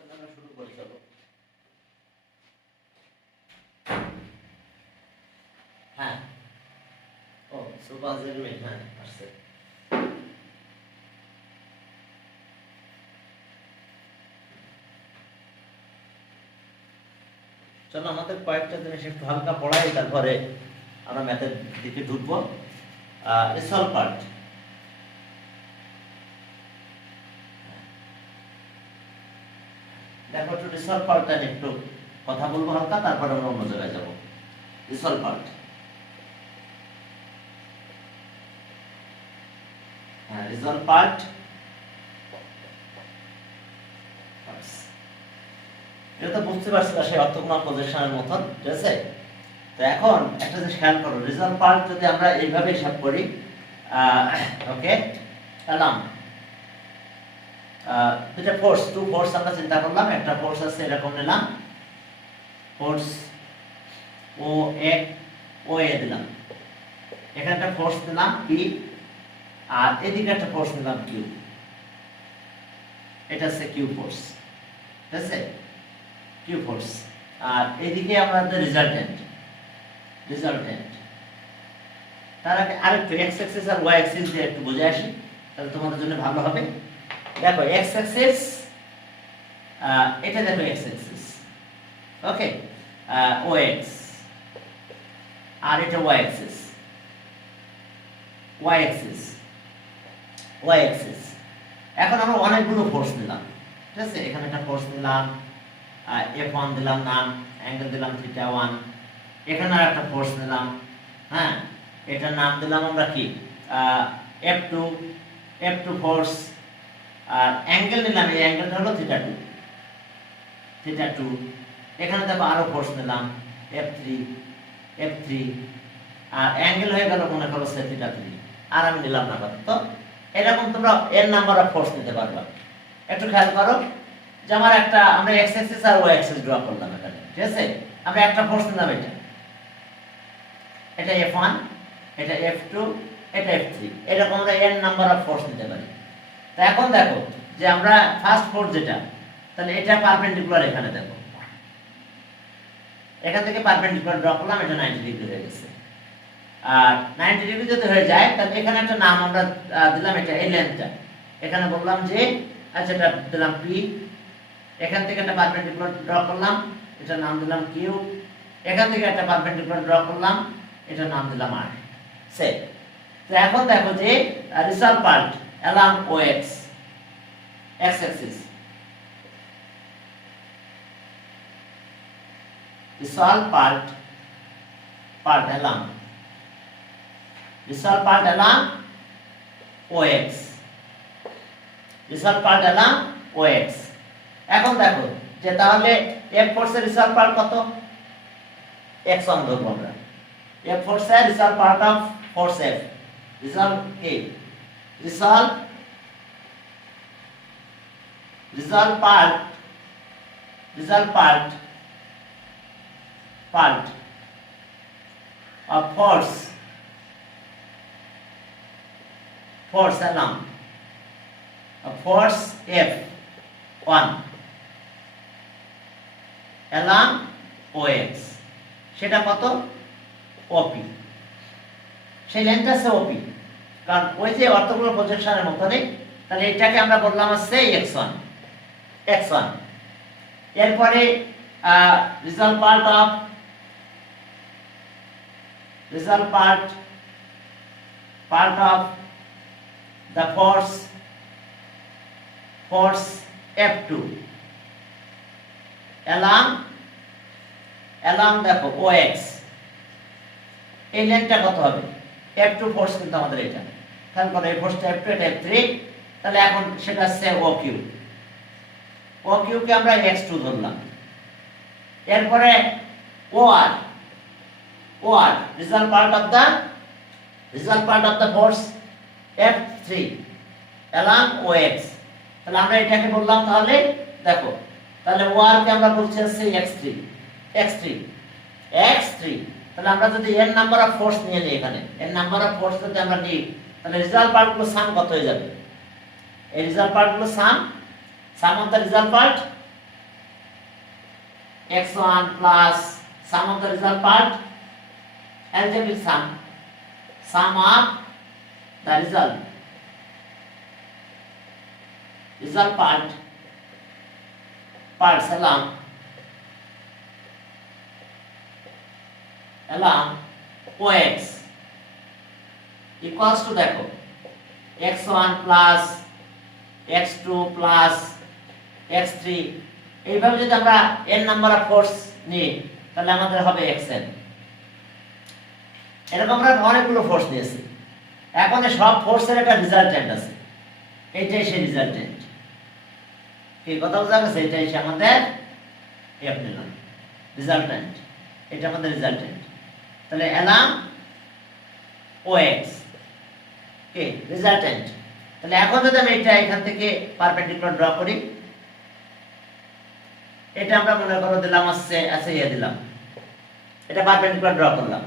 আমরা শুরু করে চলো। হ্যাঁ, ও সুপারভাইজার মেইল, হ্যাঁ আসছে। চলো আমাদের কয়েকটা জিনিস একটু হালকা পড়াই, তারপরে আমরা ম্যাথের দিকে ঢুকবো। রিসলভ পার্ট, দেখো একটু রিসলভ পার্টটা একটু কথা বলবো হালকা, তারপরে আমরা অন্য জায়গায় যাবো। রিসলভ পার্ট, হ্যাঁ রিসলভ পার্ট এটা তো বুঝতে পারছি সেই অর্থোগোনাল প্রজেকশনের মতন, ঠিক আছে? তো এখন একটা জিনিস খেয়াল করো, রিজলভ পার্ট যদি আমরা এইভাবে হিসাব করি, ওকে এলাম দুটা ফোর্স, টু ফোর্স আমরা চিন্তা করলাম, একটা ফোর্স আছে এরকম নিলাম, ফোর্স ও এ দিলাম, এখানে একটা ফোর্স দিলাম পি, আর এদিকে একটা ফোর্স নিলাম কিউ, এটা হচ্ছে কিউ ফোর্স, ঠিক আছে? কিউ ফোর্স, আর এদিকে আমাদের রিজাল্টেন্ট। তার আগে আরেকটু এক্স অ্যাক্সিস আর ওয়াই অ্যাক্সিস দিয়ে একটু বুঝে আসি, তাহলে তোমাদের জন্য ভালো হবে। দেখো এক্স অ্যাক্সিস, এটা দেখো এক্স অ্যাক্সিস, ওকে, ও এক্স, আর এটা ওয়াই অ্যাক্সিস, ওয়াই অ্যাক্সিস। এখন আমরা অনেকগুলো ফোর্স নিলাম, ঠিক আছে? এখানে একটা ফোর্স নিলাম, F1 দিলাম নাম, অ্যাঙ্গেল দিলাম θ1, এখানে আর একটা ফোর্স নিলাম, হ্যাঁ এটার নাম দিলাম আমরা কি F2 ফোর্স, আর অ্যাঙ্গেল নিলাম, এই অ্যাঙ্গেলটা হলো θ2, এখানে দেখো আরো ফোর্স নিলাম F3, আর অ্যাঙ্গেল হয়ে গেল মনে করো θ3, আর আমি নিলাম না। তো এরকম তোমরা এর নাম্বার অফ ফোর্স নিতে পারবা। একটু খেয়াল করো যে আমার একটা, আমরা এক্স অ্যাক্সিস আর ওয়াই অ্যাক্সিস ড্র করলাম এখানে, ঠিক আছে? আমরা একটা ফোর্স নিলাম, এটা F1, এটা F2, এটা F3, এরকম আমরা n নাম্বার অফ ফোর্স নিতে পারি। তো এখন দেখো যে আমরা ফার্স্ট ফোর্স যেটা, তাহলে এটা পারপেন্ডিকুলার, এখানে দেখো এখান থেকে পারপেন্ডিকুলার ড্র করলাম, এটা 90 ডিগ্রি হয়ে গেছে। আর 90 ডিগ্রি যদি হয়ে যায়, তাহলে এখানে একটা নাম আমরা দিলাম, এটা এই লেন্থটা, এখানে বললাম যে আচ্ছা এটা দিলাম P, এখান থেকে একটা পারপেন্ডিকুলার ড্র করলাম, এটা নাম দিলাম Q, এখান থেকে একটা পারপেন্ডিকুলার ড্র করলাম, এটা নাম দিলাম R। সে তো এখন দেখো যে resolve part along OX x axis, resolve part along OX, resolve part along OX। এখন দেখো যে তাহলে F ফোর্সের রিসলভ পার্ট কত? x1 ধরবো আমরা। F ফোর্সের resolve part of force F, resolve part of force along force F1 along OX, সেটা কত? OP, সেই লেন্থটা আছে OP, কারণ ওই যে অর্থোগোনাল প্রজেকশনের মতনই, তাহলে এটাকে আমরা বললাম হচ্ছে x1। এরপরে resolve part of the force F2 along দেখো OX, এই লেন্থটা কত হবে? F2 ফোর্স কিন্তু আমাদের এটা, খেয়াল করো এই ফোর্সটা F2, এটা F3, তাহলে এখন সেটা হচ্ছে OQ কে আমরা x2 ধরলাম। এরপরে OR resolve part of the force F3 along OX, তাহলে আমরা এটাকে বললাম, তাহলে দেখো তাহলে OR কে আমরা বলছি হচ্ছে x3, তাহলে আমরা যদি n নাম্বার অফ ফোর্স নিয়ে নিই, এখানে n নাম্বার অফ ফোর্স যদি আমরা নিই, তাহলে রিজলভ পার্টগুলো সাম কত হয়ে যাবে? এই রিজলভ পার্টগুলো sum of the resolved part x1 plus sum of the result part, algebraic sum of the result parts along OX equals to দেখো x1 plus x2 plus x3, এইভাবে যদি আমরা n নাম্বার অফ ফোর্স নিই তাহলে আমাদের হবে xn। এরকম আমরা অনেকগুলো ফোর্স নিয়েছি, এখন এই সব ফোর্সের একটা রেজাল্টেন্ট আছে, এইটাই সেই রেজাল্টেন্ট। কি কথা বোঝা গেছে? এটাই সে আমাদের f নিলাম রেজাল্টেন্ট, এটা আমাদের রেজাল্টেন্ট। তাহলে along OX কি রেজাল্টেন্ট। তাহলে এখন যদি আমি এটা এখান থেকে পারপেন্ডিকুলার ড্র করি, এটা আমরা মনে করো দিলাম আছে দিলাম, এটা পারপেন্ডিকুলার ড্র করলাম,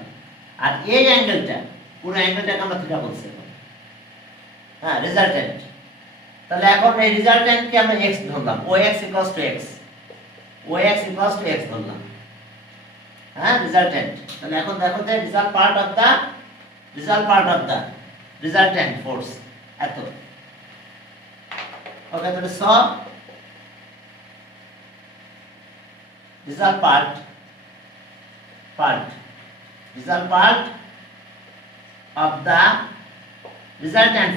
আর এই অ্যাঙ্গেলটা পুরো অ্যাঙ্গেলটাকে আমরা থিটা বলছি, হ্যাঁ রেজাল্টেন্ট। তাহলে এখন এই রেজাল্টেন্টকে আমরা x ধরলাম, OX equals to x, OX equals to x ধরলাম, হ্যাঁ রেজাল্টেন্ট। তাহলে এখন দেখো যে result part of the resultant force এত। ওকে, তাহলে result part of the resultant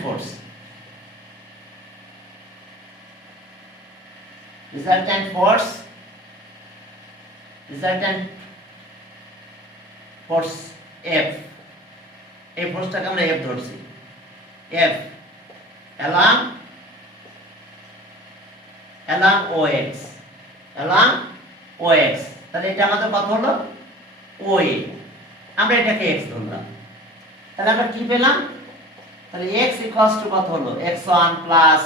force F, এই ফোর্সটাকে আমরা F ধরছি, F along OX, তাহলে এটা আমাদের কত হলো OA, আমরা এটাকে x ধরলাম। তাহলে আমরা কি পেলাম? তাহলে x ইকুয়ালস টু কত হলো x1 plus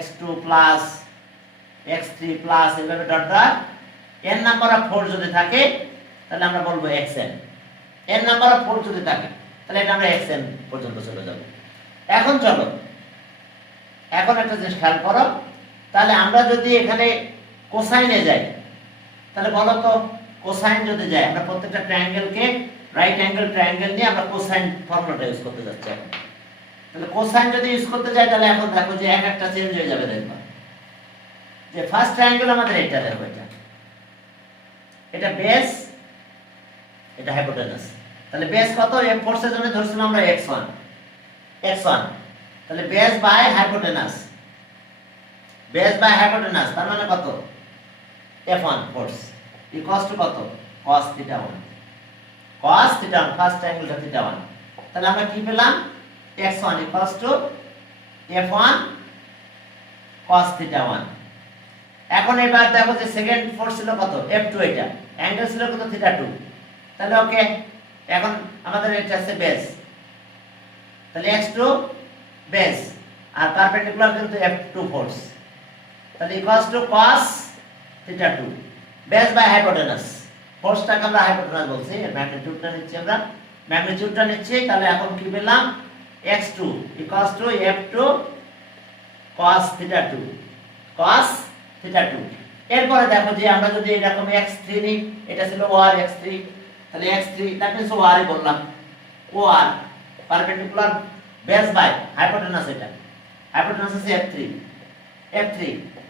x2 plus x3 plus এভাবে dot dot n number of force যদি থাকে তাহলে আমরা বলবো xn, n number of force যদি থাকে তাহলে এটা আমরা xn পর্যন্ত চলে যাব। এখন চলো এখন একটা জিনিস খেয়াল করো, তাহলে আমরা যদি এখানে কোসাইনে যাই তাহলে বলো তো কোসাইন যদি যায়, আমরা প্রত্যেকটা ট্রায়াঙ্গেলকে রাইট অ্যাঙ্গেল ট্রায়াঙ্গেল নিয়ে আমরা কোসাইন ফর্মুলাটা ইউজ করতে যাচ্ছি। তাহলে কোসাইন যদি ইউজ করতে যাই তাহলে এখন দেখো যে এক একটা চেঞ্জ হয়ে যাবে। দেখবা যে ফার্স্ট ট্রায়াঙ্গেল আমাদের এটা, দেখো এটা বেস, এটা হাইপোটেনাস। তাহলে বেস কত? এম ফোর্সের জন্য ধরছিলাম আমরা x1, তাহলে বেস বাই হাইপোটেনাস, তার মানে কত F1 ফোর্স ইকুয়ালস টু কত cos θ1, ফার্স্ট অ্যাঙ্গেলটা θ1। তাহলে আমরা কি পেলাম? x1 equals to F1 cos θ1। এখন এবার দেখো যে সেকেন্ড ফোর্স ছিল কত F2, এটা অ্যাঙ্গেল ছিল কত θ2। তাহলে ওকে, এখন আমাদের এটা আছে বেস, তাহলে x2 বেস আর পারপেন্ডিকুলার কিন্তু F2 ফোর্স, তাহলে equals to cos θ2 base by hypotenuse. ফোর্সটাকে আমরা হাইপোটেনাস বলছি, ম্যাগনিটিউডটা নিচ্ছি। তাহলে এখন কি পেলাম? x2 equals to F2 cos θ2। এরপরে দেখো যে আমরা যদি এরকম x3 নিই, এটা ছিল OR x3, তাহলে x3 দ্যাট মিন্স OR বললাম, OR perpendicular base by hypotenuse, এটা হাইপোটেনাস আছে F3,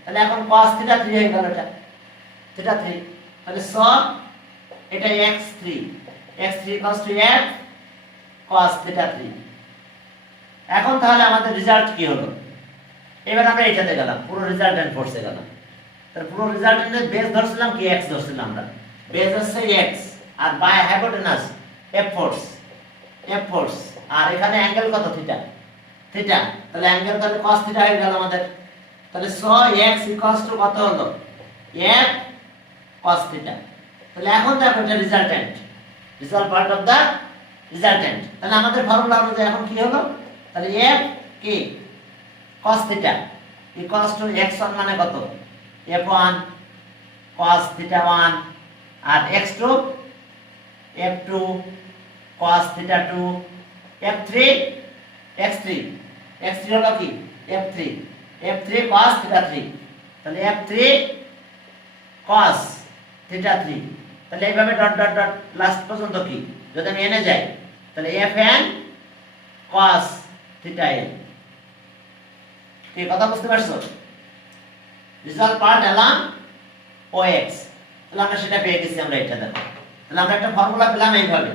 তাহলে এখন cos θ3 হয়ে গেল, এটা θ3। তাহলে এটা x3 equals to f cos θ3। এখন তাহলে আমাদের রেজাল্ট কি হলো? এবার আমরা এটাতে গেলাম, পুরো রেজাল্টেন্ট ফোর্সে গেলাম। তাহলে পুরো রেজাল্টেন্টের বেস ধরছিলাম কি x ধরছিলাম আমরা, বেস হচ্ছে x আর বাই হাইপোটেনাস f ফোর্স, আর এখানে অ্যাঙ্গেল কত θ। তাহলে অ্যাঙ্গেল তাহলে cos θ হয়ে গেল আমাদের। তাহলে x equals to কত হলো f cos θ। তাহলে এখন দেখো এটা resultant, result part of the resultant. তাহলে আমাদের ফর্মুলা অনুযায়ী এখন কি হলো? তাহলে f কি cos θ equals to x1 মানে কত f1 cos θ1 আর x2 f2 cos θ2 f3 হলো কি f3 cos θ3। তাহলে f3 cos থিটা 3, তাহলে এইভাবে ডট ডট ডট লাস্ট পর্যন্ত কি যদি আমি এনে যাই তাহলে fn cos থিটা n। কি কথা বুঝতে পারছো? রেজাল্ট পার্ট এলাম ox, তাহলে আমরা সেটা পেয়ে গেছি। আমরা এটা দেখো, তাহলে আমরা একটা ফর্মুলা পেলাম এইভাবে,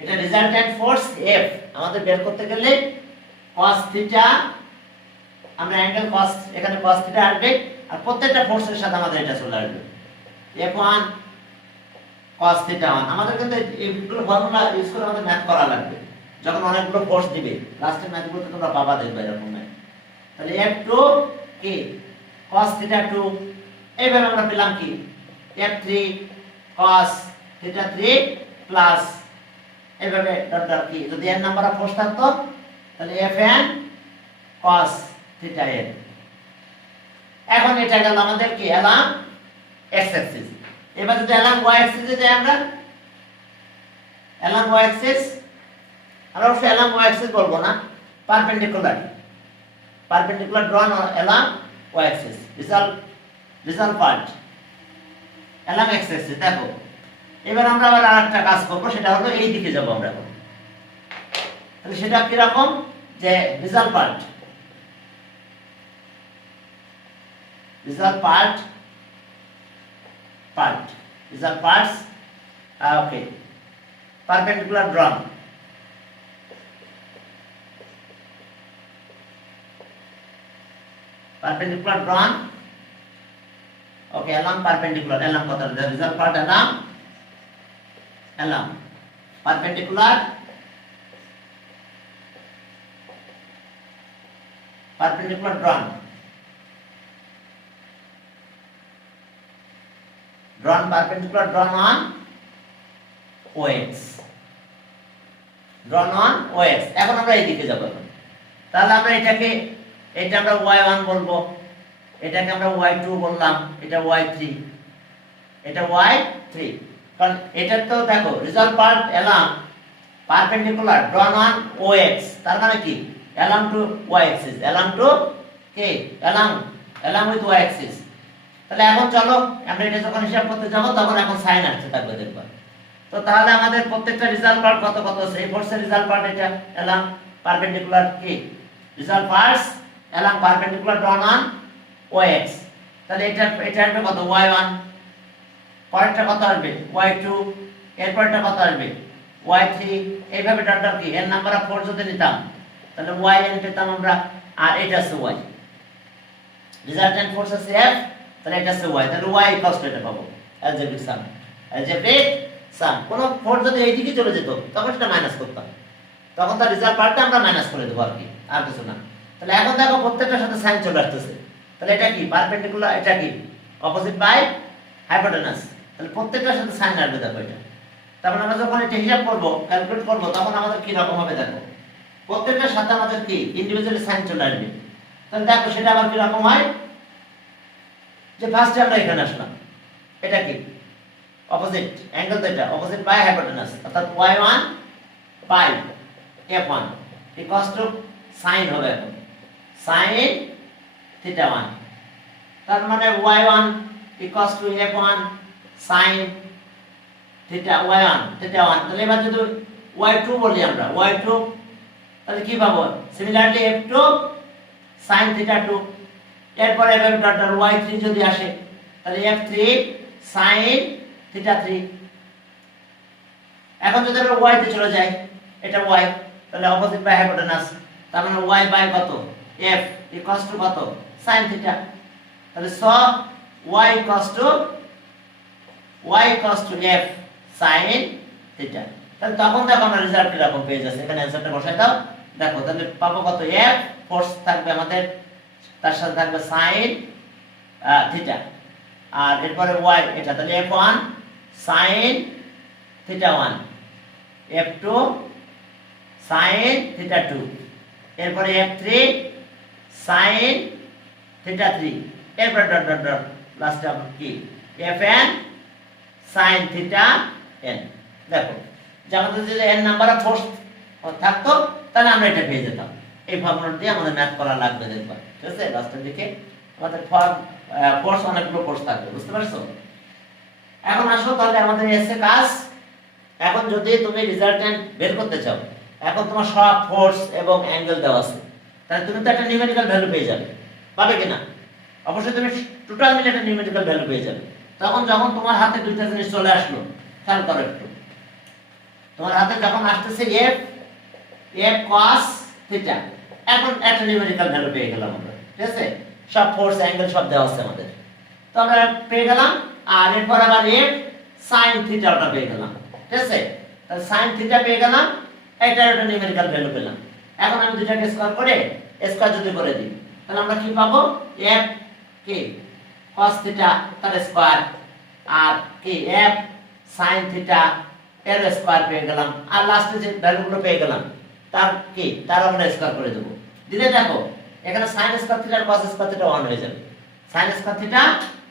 এটা রেজাল্ট্যান্ট ফোর্স F আমাদের বের করতে গেলে cos থিটা, আমরা অ্যাঙ্গেল cos, এখানে cos থিটা আসবে আর প্রত্যেকটা ফোর্সের সাথে আমাদের এটা চলে আসবে F1 cos থিটা 1। আমাদের কিন্তু এইগুলো ফর্মুলা ইউজ করে আমাদের ম্যাথ করা লাগবে যখন অনেকগুলো ফোর্স দিবে, লাস্টের ম্যাথগুলোতে তোমরা পাবা, দেখবে এরকম ম্যাথ। তাহলে F2 কি cos থিটা 2, এইভাবে আমরা পেলাম কি F3 cos থিটা 3 প্লাস এইভাবে ডট ডট কি যদি n নাম্বার অফ ফোর্স থাকতো তাহলে Fn cos থিটা n। এখন এটা গেল আমাদের কি এলাম x অ্যাক্সিস। এবার যদি এলাম y অ্যাক্সিসে যাই, আমরা এলাম y অ্যাক্সিস, আমরা অবশ্য এলাম y অ্যাক্সিস বলবো না, পারপেন্ডিকুলার ড্রন এলাম y অ্যাক্সিস, রেজাল্ট পার্ট এলাম x অ্যাক্সিস। দেখো এবার আমরা আবার আরেকটা কাজ করব, সেটা হলো এই দিকে যাব আমরা এখন। তাহলে সেটা কি রকম যে রেজাল্ট পার্টস ওকে, পারপেন্ডিকুলার ড্রন, ওকে এলাম পারপেন্ডিকুলার, এলাম কথা রেজাল্ট পার্ট এলাম perpendicular ড্রন perpendicular drawn on OX, এখন আমরা এইদিকে যাব। তাহলে আমরা এটাকে, এটা আমরা y1 বলবো, এটাকে আমরা y2 বললাম, এটা y3, এটা y3, কারণ এটা তো দেখো রেজাল্ট পার্ট এলাম পারপেন্ডিকুলার ড্রন অন OX, তার মানে কি এলাম টু y axis, এলাম টু কি এলাম উইথ y axis। তাহলে এখন চলো আমরা এটা যখন হিসাব করতে যাব তখন এখন সাইন আসছে থাকবে, দেখবা। তো তাহলে আমাদের প্রত্যেকটা রেজাল্ট পার্ট কত কত আছে, এই ফোর্সের রেজাল্ট পার্ট এটা এলাম পারপেন্ডিকুলার কি রেজাল্ট পার্টস এলাম পারপেন্ডিকুলার ড্রন অন OX, তাহলে এটা আসবে কত y1, পরেরটা কত আসবে y2, এরপরটা কত আসবে y3, এইভাবে ডট ডট কি n নাম্বার অফ ফোর্স যদি নিতাম তাহলে yn পেতাম আমরা, আর এটা আছে y, রেজাল্ট্যান্ট ফোর্স আছে F, তাহলে এটা আছে y, তাহলে y ইকুয়ালস টু এটা পাবো অ্যালজেব্রিক সাম। কোন ফোর্স যদি এইদিকে চলে যেত তখন সেটা মাইনাস করতাম, তখন তার রেজাল্ট পার্টটা আমরা মাইনাস করে দেব আর কি, আর কিছু না। তাহলে এখন দেখো প্রত্যেকটার সাথে সাইন চলে আসতেছে, তাহলে এটা কি পারপেন্ডিকুলার, এটা কি অপোজিট বাই হাইপোটেনাস, তাহলে প্রত্যেকটার সাথে সাইন আসবে। দেখো এটা, তারপর আমরা যখন এটা হিসাব করব, ক্যালকুলেট করব, তখন আমাদের কি রকম হবে দেখো, প্রত্যেকটার সাথে আমাদের কি ইন্ডিভিজুয়ালি সাইন চলে আসবে। তাহলে দেখো সেটা আবার কি রকম হয়, যে ফার্স্টে আমরা এখানে আসলাম, এটা কি অপোজিট অ্যাঙ্গেল, এটা অপোজিট বাই হাইপোটেনাস, অর্থাৎ y1 by f1 equals to sign হবে এখন sin থিটা 1, তার মানে y1 equals to f1 sin theta y1 theta 1। তাহলে এবার যদি y2 বলি আমরা, y2 তাহলে কি পাবো, সিমিলারলি f2 sin থিটা 2, এরপরে এভাবে ডট ডট y3 যদি আসে তাহলে f3 sin থিটা 3। এখন যদি আমরা y তে চলে যাই, এটা y, তাহলে অপোজিট বাই হাইপোটেনাস, তার মানে y বাই কত f ইকুয়ালস টু কত sin থিটা, তাহলে so y equals to f sin theta. তাহলে তখন দেখো আমরা রেজাল্ট কিরকম পেয়ে যাচ্ছে, এখানে অ্যানসারটা বসাই দাও। দেখো তাহলে পাবো কত, f ফোর্স থাকবে আমাদের, তার সাথে থাকবে sin থিটা, আর এরপরে y এটা, তাহলে f1 sin theta 1, f2 sin theta 2, এরপরে f3 sin থিটা 3, এরপর ডট ডট ডট লাস্টে আমরা কি fn sin থিটা n। দেখো যে আমাদের যদি n নাম্বার অফ ফোর্স থাকতো তাহলে আমরা এটা পেয়ে যেতাম, এই ফর্মুলা দিয়ে আমাদের ম্যাথ করা লাগবে, দেখবা। ঠিক আছে, লাস্টের দিকে আমাদের ফোর্স অনেকগুলো ফোর্স থাকবে, বুঝতে পারছো? এখন আসো তাহলে আমাদের এসে কাজ। এখন যদি তুমি রেজাল্টেন্ট বের করতে চাও, এখন তোমার সব ফোর্স এবং অ্যাঙ্গেল দেওয়া আছে, তাহলে তুমি তো একটা নিউমেরিক্যাল ভ্যালু পেয়ে যাবে, পাবে কিনা? অবশ্যই তুমি টোটাল মিলে একটা নিউমেরিক্যাল ভ্যালু পেয়ে যাবে। তখন যখন তোমার হাতে দুইটা জিনিস চলে আসলো, খেয়াল করো একটু, তোমার হাতে যখন আসতেছে এফ এফ cos থিটা, এখন একটা নিউমেরিক্যাল ভ্যালু পেয়ে গেলাম আমরা, ঠিক আছে? সব ফোর্স অ্যাঙ্গেল সব দেওয়া আছে আমাদের, তো আমরা পেয়ে গেলাম। আর এরপর আবার এফ sin থিটা ওটা পেয়ে গেলাম, ঠিক আছে? তাহলে sin থিটা পেয়ে গেলাম, এটার একটা নিউমেরিক্যাল ভ্যালু পেলাম। এখন আমি দুইটাকে স্কয়ার করে স্কয়ার যদি করে দিই, তাহলে আমরা কি পাবো? f কি cos থিটা তার স্কয়ার, আর কি f sin থিটা এর স্কয়ার পেয়ে গেলাম, আর লাস্টে যে ভ্যালুগুলো পেয়ে গেলাম তার কি তার আমরা স্কয়ার করে দেব। দিলে দেখো এখানে sin স্কয়ার থিটা আর cos স্কয়ার থিটা 1 হয়ে যাবে, sin স্কয়ার থিটা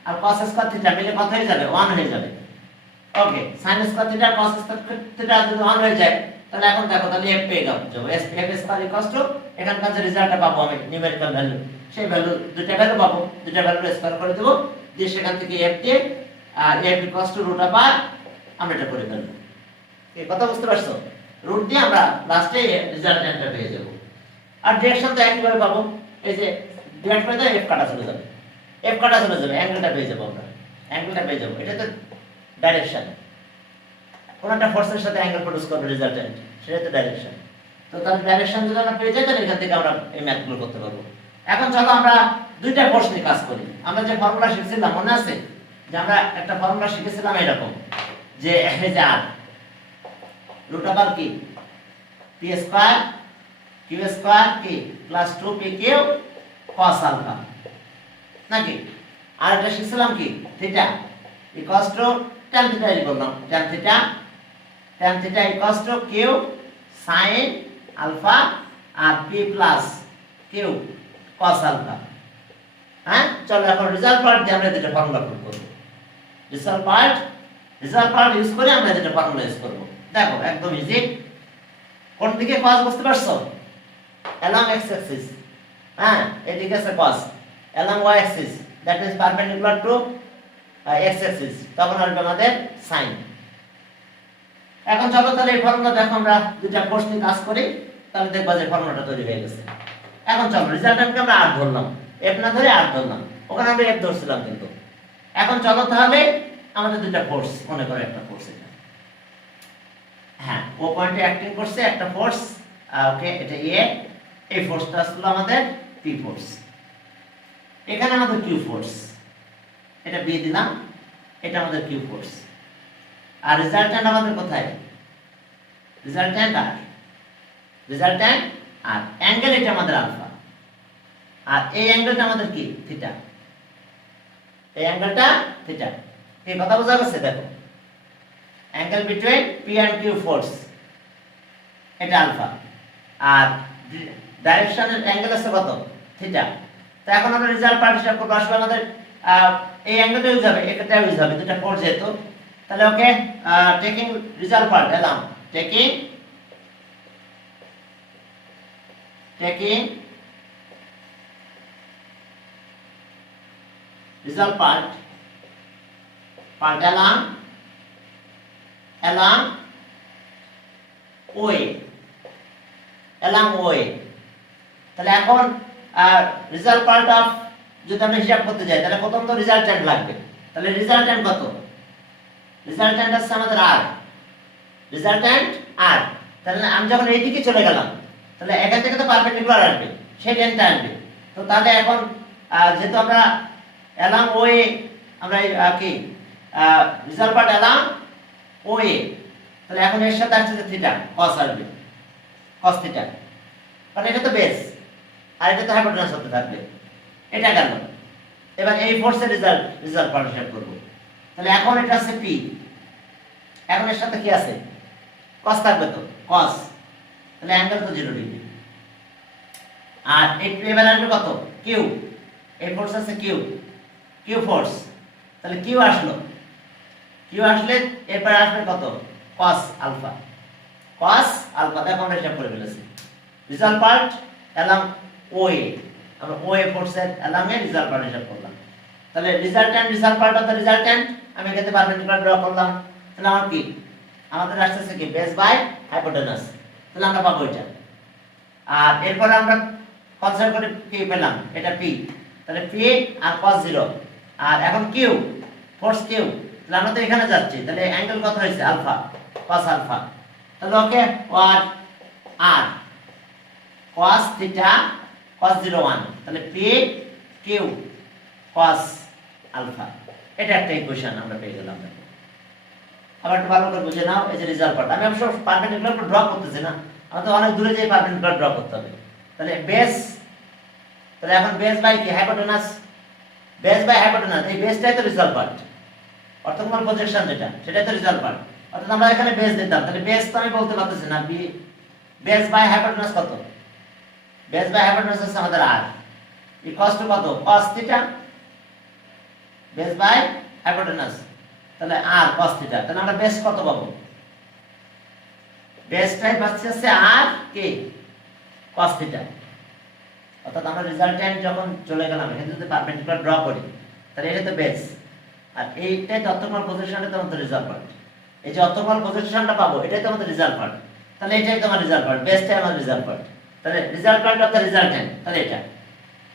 আর cos স্কয়ার থিটা মিলে কত হয়ে যাবে? 1 হয়ে যাবে। ওকে, sin square theta cos square theta যদি 1 হয়ে যায়, তাহলে এখন দেখো তাহলে f পেয়ে গেলাম, f স্কয়ার ইকুয়ালস টু এখানকার যে রেজাল্টটা পাবো আমি নিউমেরিক্যাল ভ্যালু, সেই ভ্যালু দুইটা ভ্যালু পাবো, দুইটা ভ্যালু স্কয়ার করে দেব, দিয়ে সেখান থেকে f দিয়ে আর f ইকুয়ালস টু রুট আবার আমরা এটা করে ফেলবো। কি কথা বুঝতে পারছো? রুট দিয়ে আমরা লাস্টে রেজাল্টটা পেয়ে যাব। আর ডিরেকশন তো একই ভাবে পাবো, এই যে ডিভাইড করে দাও, f কাটা চলে যাবে, f কাটা চলে যাবে, অ্যাঙ্গেলটা পেয়ে যাব আমরা, অ্যাঙ্গেলটা পেয়ে যাব। এটা তো ডাইরেকশন, কোন একটা ফোর্সের সাথে অ্যাঙ্গেল প্রডিউস করবে রেজাল্টেন্ট, সেটা তো ডাইরেকশন। তো তাহলে ডাইরেকশন যদি আমরা পেয়ে যাই, তাহলে এখান থেকে আমরা এই ম্যাথগুলো করতে পারবো। এখন চলো আমরা দুইটা ফোর্স নিয়ে কাজ করি। আমরা যে ফর্মুলা শিখছিলাম মনে আছে, যে আমরা একটা ফর্মুলা শিখেছিলাম এরকম, যে এই যে আর রুট ওভার কি পি স্কয়ার কিউ স্কয়ার কি plus 2 P Q cos alpha, নাকি? আর এটা শিখছিলাম কি theta equals to tan theta, এই বললাম tan theta equals to Q sin alpha আর p plus Q cos alpha. হ্যাঁ, চলো এখন রেজাল্ট পার্ট দিয়ে আমরা দুটো ফর্মুলা প্রয়োগ করব। রেজাল্ট পার্ট ইউজ করে আমরা দুটো ফর্মুলা ইউজ করব। দেখো একদম ইজি। কোন দিকে cos বুঝতে পারছো? along x axis, হ্যাঁ এদিকে আছে cos, along y axis that is perpendicular to x axis, তখন আসবে আমাদের sin। এখন চলো তাহলে এই ফর্মুলা দেখো আমরা দুইটা ফোর্স নিয়ে কাজ করি, তাহলে দেখবা যে ফর্মুলাটা তৈরি হয়ে গেছে। এখন চলো রেজাল্টটাকে আমরা r ধরলাম, f না ধরে r ধরলাম, ওখানে আমরা f ধরছিলাম কিন্তু। এখন চলো তাহলে আমাদের দুইটা ফোর্স, মনে করো একটা ফোর্স এটা, হ্যাঁ ও পয়েন্টে অ্যাক্টিং করছে একটা ফোর্স, ওকে এটা a, এই ফোর্সটা আসলে আমাদের p ফোর্স, এখানে আমাদের q ফোর্স, এটা b দিলাম, এটা আমাদের q ফোর্স। আর রেজাল্ট্যান্ট আমাদের কোথায়? রেজাল্ট্যান্ট আর অ্যাঙ্গেল এটা আমাদের আলফা, আর এই অ্যাঙ্গেলটা আমাদের কি থিটা, এই অ্যাঙ্গেলটা থিটা। এই কথা বোঝা গেছে? দেখো angle between p and q force এটা আলফা, আর ডাইরেকশনের অ্যাঙ্গেল আছে কত? থিটা। তো এখন আমরা রেজাল্ট পার্ট হিসাব করব, আসলে আমাদের এই অ্যাঙ্গেলটা ইউজ হবে, এটা ইউজ হবে, দুটো ফোর্স যেহেতু। তাহলে ওকে, টেকিং রেজাল্ট পার্ট এলাম, taking result part along OA, তাহলে এখন রেজাল্ট পার্ট অফ যদি আমরা হিসাব করতে যাই, তাহলে প্রথম তো রেজাল্ট্যান্ট লাগবে। তাহলে রেজাল্ট্যান্ট কত? রেজাল্ট্যান্ট আছে আমাদের r। তাহলে আমি যখন এই দিকে চলে গেলাম, তাহলে এখান থেকে তো পারপেন্ডিকুলার আসবে, সেই লেনটা আসবে। তো তাহলে এখন যেহেতু আমরা along OA, আমরা কি রেজাল্ট পার্ট along OA, তাহলে এখন এর সাথে আসছে থিটা, cos আসবে, cos থিটা, কারণ এটা তো বেস আর এটা তো হাইপোটেনাস হতে থাকবে, এটা গেল। এবার এই ফোর্সের রেজাল্ট পার্ট হিসাব করব। তাহলে এখন এটা আছে p, এখন এর সাথে কি আছে? cos থাকবে, তো cos, তাহলে অ্যাঙ্গেল তো 0 ডিগ্রি। আর এই এবার আসবে কত? q, এই ফোর্স আছে q ফোর্স, তাহলে q আসলো, আসলে এরপর আসবে কত? cos আলফা, দেখো আমরা হিসাব করে ফেলেছি। রেজাল্ট পার্ট along OA, আমরা OA ফোর্সের along এ রেজাল্ট পার্ট হিসাব করলাম। তাহলে result part of the resultant আমি এখানে পারপেন্ডিকুলার ড্র করলাম, তাহলে আমার কি আমাদের আসতেছে কি বেস বাই হাইপোটেনাস, তাহলে আমরা পাবো এটা। আর এরপরে আমরা কনসিডার করে কি পেলাম, এটা পি, তাহলে পি আর cos 0 আর এখন কিউ ফোর্স কিউ, তাহলে আমরা তো এখানে যাচ্ছি, তাহলে অ্যাঙ্গেল কত হয়েছে আলফা cos আলফা, তাহলে ওকে আর আর cos থিটা cos 0 1, তাহলে পি কিউ cos আলফা, এটা একটা ইকুয়েশন আমরা পেয়ে গেলাম। আবার একটু ভালো করে বুঝে নাও, এই যে রেজাল্ট পার্ট আমি অবশ্য পারপেন্ডিকুলার ড্র করতেছি না, আমাদের অনেক দূরে যেয়ে পারপেন্ডিকুলার ড্র করতে হবে। তাহলে বেস, তাহলে এখন বেস বাই কি হাইপোটেনাস, বেস বাই হাইপোটেনাস, এই বেসটাই তো রেজাল্ট পার্ট, অর্থোগোনাল প্রজেকশন যেটা সেটাই তো রেজাল্ট পার্ট, অর্থাৎ আমরা এখানে বেস দিতাম, তাহলে বেস তো আমি বলতে পারতেছি না, বি বেস বাই হাইপোটেনাস কত, বেস বাই হাইপোটেনাস হচ্ছে আমাদের আর ইকুয়ালস টু কত cos theta base by hypotenuse, তাহলে আর cos থিটা, তাহলে আমরা বেস কত পাবো, বেসটাই পাচ্ছি হচ্ছে আর কে cos থিটা, অর্থাৎ আমরা রেজাল্টেন্ট যখন চলে গেলাম এখানে যদি পারপেন্ডিকুলার ড্র করি তাহলে এটা তো বেস, আর এইটাই তো অর্থোগোনাল প্রজেকশনটা তো আমাদের রেজাল্ট পার্ট, এই যে অর্থোগোনাল প্রজেকশনটা পাবো এটাই তো আমাদের রেজাল্ট পার্ট, তাহলে এটাই তো আমার রেজাল্ট পার্ট, বেসটাই আমার রেজাল্ট পার্ট, তাহলে result part of the resultant, তাহলে এটা।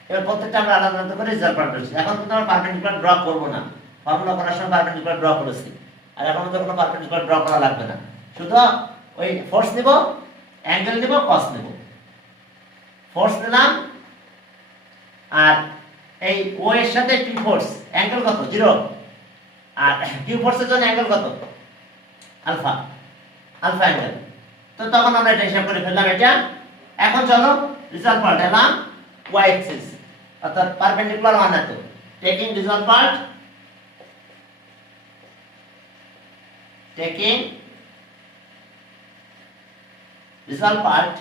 এবার প্রত্যেকটা আমরা আলাদা আলাদা করে রেজাল্ট পার্ট করছি, এখন কিন্তু আমরা পারপেন্ডিকুলার ড্র করব না, ফর্মুলা করার সময় পারপেন্ডিকুলার ড্র করেছি, আর এখন তো কোনো পারপেন্ডিকুলার ড্র করা লাগবে না, শুধু ওই ফোর্স নিব, অ্যাঙ্গেল নিব, cos নিব, ফোর্স নিলাম আর এই ও এর সাথে পি ফোর্স অ্যাঙ্গেল কত 0, আর কিউ ফোর্সের জন্য অ্যাঙ্গেল কত আলফা, আলফা অ্যাঙ্গেল, তো তখন আমরা এটা হিসাব করে ফেললাম এটা। এখন চলো রেজাল্ট পার্ট এলাম y অ্যাক্সিস, অর্থাৎ পারপেন্ডিকুলার ওয়ান এত taking result part, taking result part,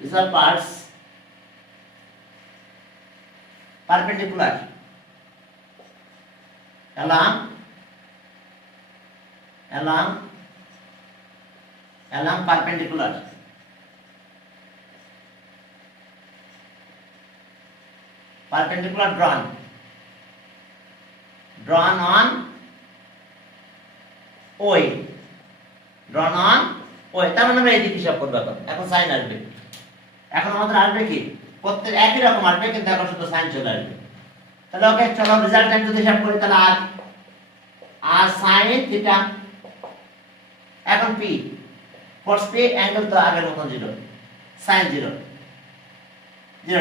result parts perpendicular along perpendicular, perpendicular drawn on OA, drawn on OA, তার মানে আমরা এই দিক হিসাব করব, এখন সাইন আসবে, এখন আমাদের আসবে কি প্রত্যেক একই রকম আসবে কিন্তু এখন শুধু সাইন চলে আসবে, তাহলে ওকে চলো রেজাল্টেন্ট যদি হিসাব করি তাহলে আর আর sin থিটা, এখন p cos p অ্যাঙ্গেল তো আগের মতন 0 sin 0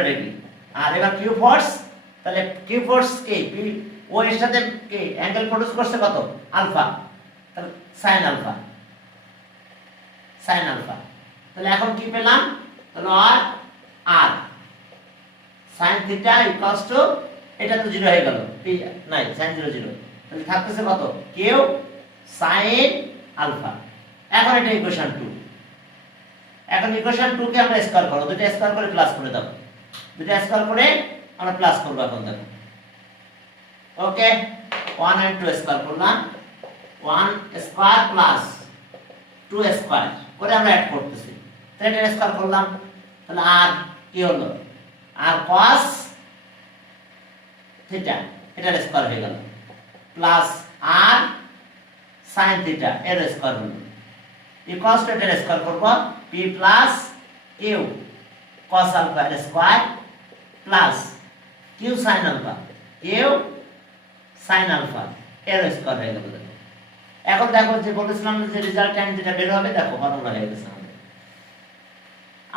ডিগ্রি, আর এবার q ফোর্স, তাহলে q ফোর্স কে p ও এর সাথে কে অ্যাঙ্গেল প্রোডিউস করছে কত আলফা, তাহলে sin আলফা, sin আলফা, তাহলে এখন কি পেলাম, তাহলে আর sin থিটা ইকুয়ালস টু এটা তো 0 হয়ে গেল, p নাই sin 0 0, তাহলে থাকতেছে কত q sin আলফা। এখন এটা ইকুয়েশন 2, এখন ইকুয়েশন 2 কে আমরা স্কয়ার করব, দুটো স্কয়ার করে প্লাস করে দাও, দুটো স্কয়ার করে আমরা প্লাস করব, এখন দেখো ওকে 1 and 2 স্কয়ার করলাম, 1 স্কয়ার প্লাস 2 স্কয়ার করে আমরা অ্যাড করতেছি, তাহলে এটা স্কয়ার করলাম, তাহলে আর কি হলো আর cos থিটা এটার স্কয়ার হয়ে গেল প্লাস আর sin থিটা এর স্কয়ার হলো ইকুয়ালস টু এটার স্কয়ার করব p plus q cos alpha এর square plus q sin alpha q sin alpha এর স্কয়ার হয়ে গেল। এখন দেখো যে বলেছিলাম যে রেজাল্টেন্ট যেটা বের হবে, দেখো ফর্মুলা হয়ে গেছে আমাদের,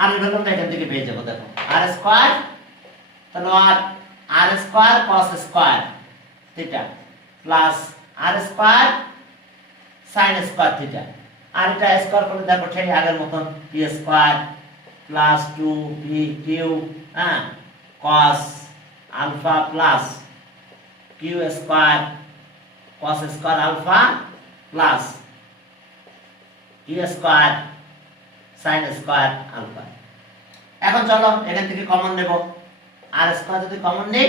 আর এর ভ্যালুটা এখান থেকে পেয়ে যাব, দেখো r স্কয়ার, তাহলে r square cos square theta plus r square sin square theta, আর এটা স্কয়ার করলে দেখো ঠিক আগের মতন p square plus 2pq cos alpha plus q square cos square alpha plus q square sin square alpha. এখন চলো এখান থেকে কমন নেব, আর স্কয়ার যদি কমন নেই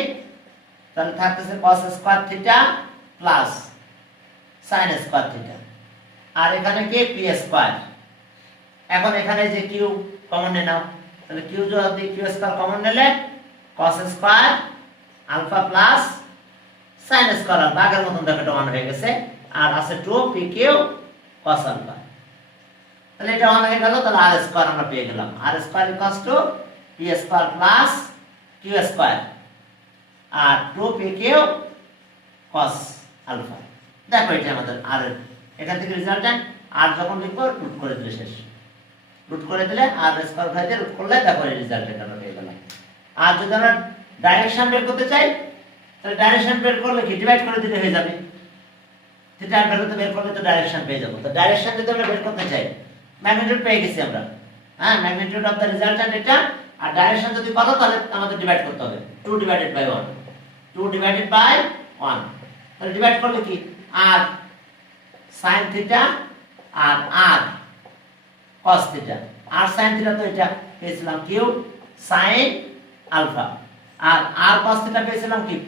তাহলে থাকতেছে cos square theta plus sin square theta, আর এখানে কি p স্কয়ার, এখন এখানে যে q কমন নে নাও, তাহলে q যদি q স্কয়ার কমন নিলে cos square alpha plus sin square alpha আগের মতন দেখো এটা 1 হয়ে গেছে আর আছে 2 p q cos আলফা তাহলে এটা 1 হয়ে গেল তাহলে r স্কয়ার আমরা পেয়ে গেলাম r square equals to p square plus q square আর 2 p q cos আলফা দেখো এটা আমাদের r এর এখান থেকে রেজাল্টেন্ট r যখন লিখবো রুট করে দিলে শেষ রুট করে দিলে r স্কয়ার ভাগ দিয়ে রুট করলে দেখো এই রেজাল্টেন্ট আমরা পেয়ে গেলাম আর যদি আমরা ডাইরেকশন বের করতে চাই তাহলে ডাইরেকশন বের করলে কি ডিভাইড করে দিলে হয়ে যাবে থিটা এর ভ্যালু তো বের করলে তো ডাইরেকশন পেয়ে যাব তো ডাইরেকশন যদি আমরা বের করতে চাই ম্যাগনিটিউড পেয়ে গেছি আমরা হ্যাঁ ম্যাগনিটিউড অফ দা রেজাল্টেন্ট এটা আর ডাইরেকশন যদি পাবো তাহলে আমাদের ডিভাইড করতে হবে 2 ডিভাইডেড বাই 1 2 ডিভাইডেড বাই 1 তাহলে ডিভাইড করলে কি r sin থিটা আর r cos theta r sin theta তো এটা পেয়েছিলাম q sin আলফা আর r cos থিটা পেয়েছিলাম কি p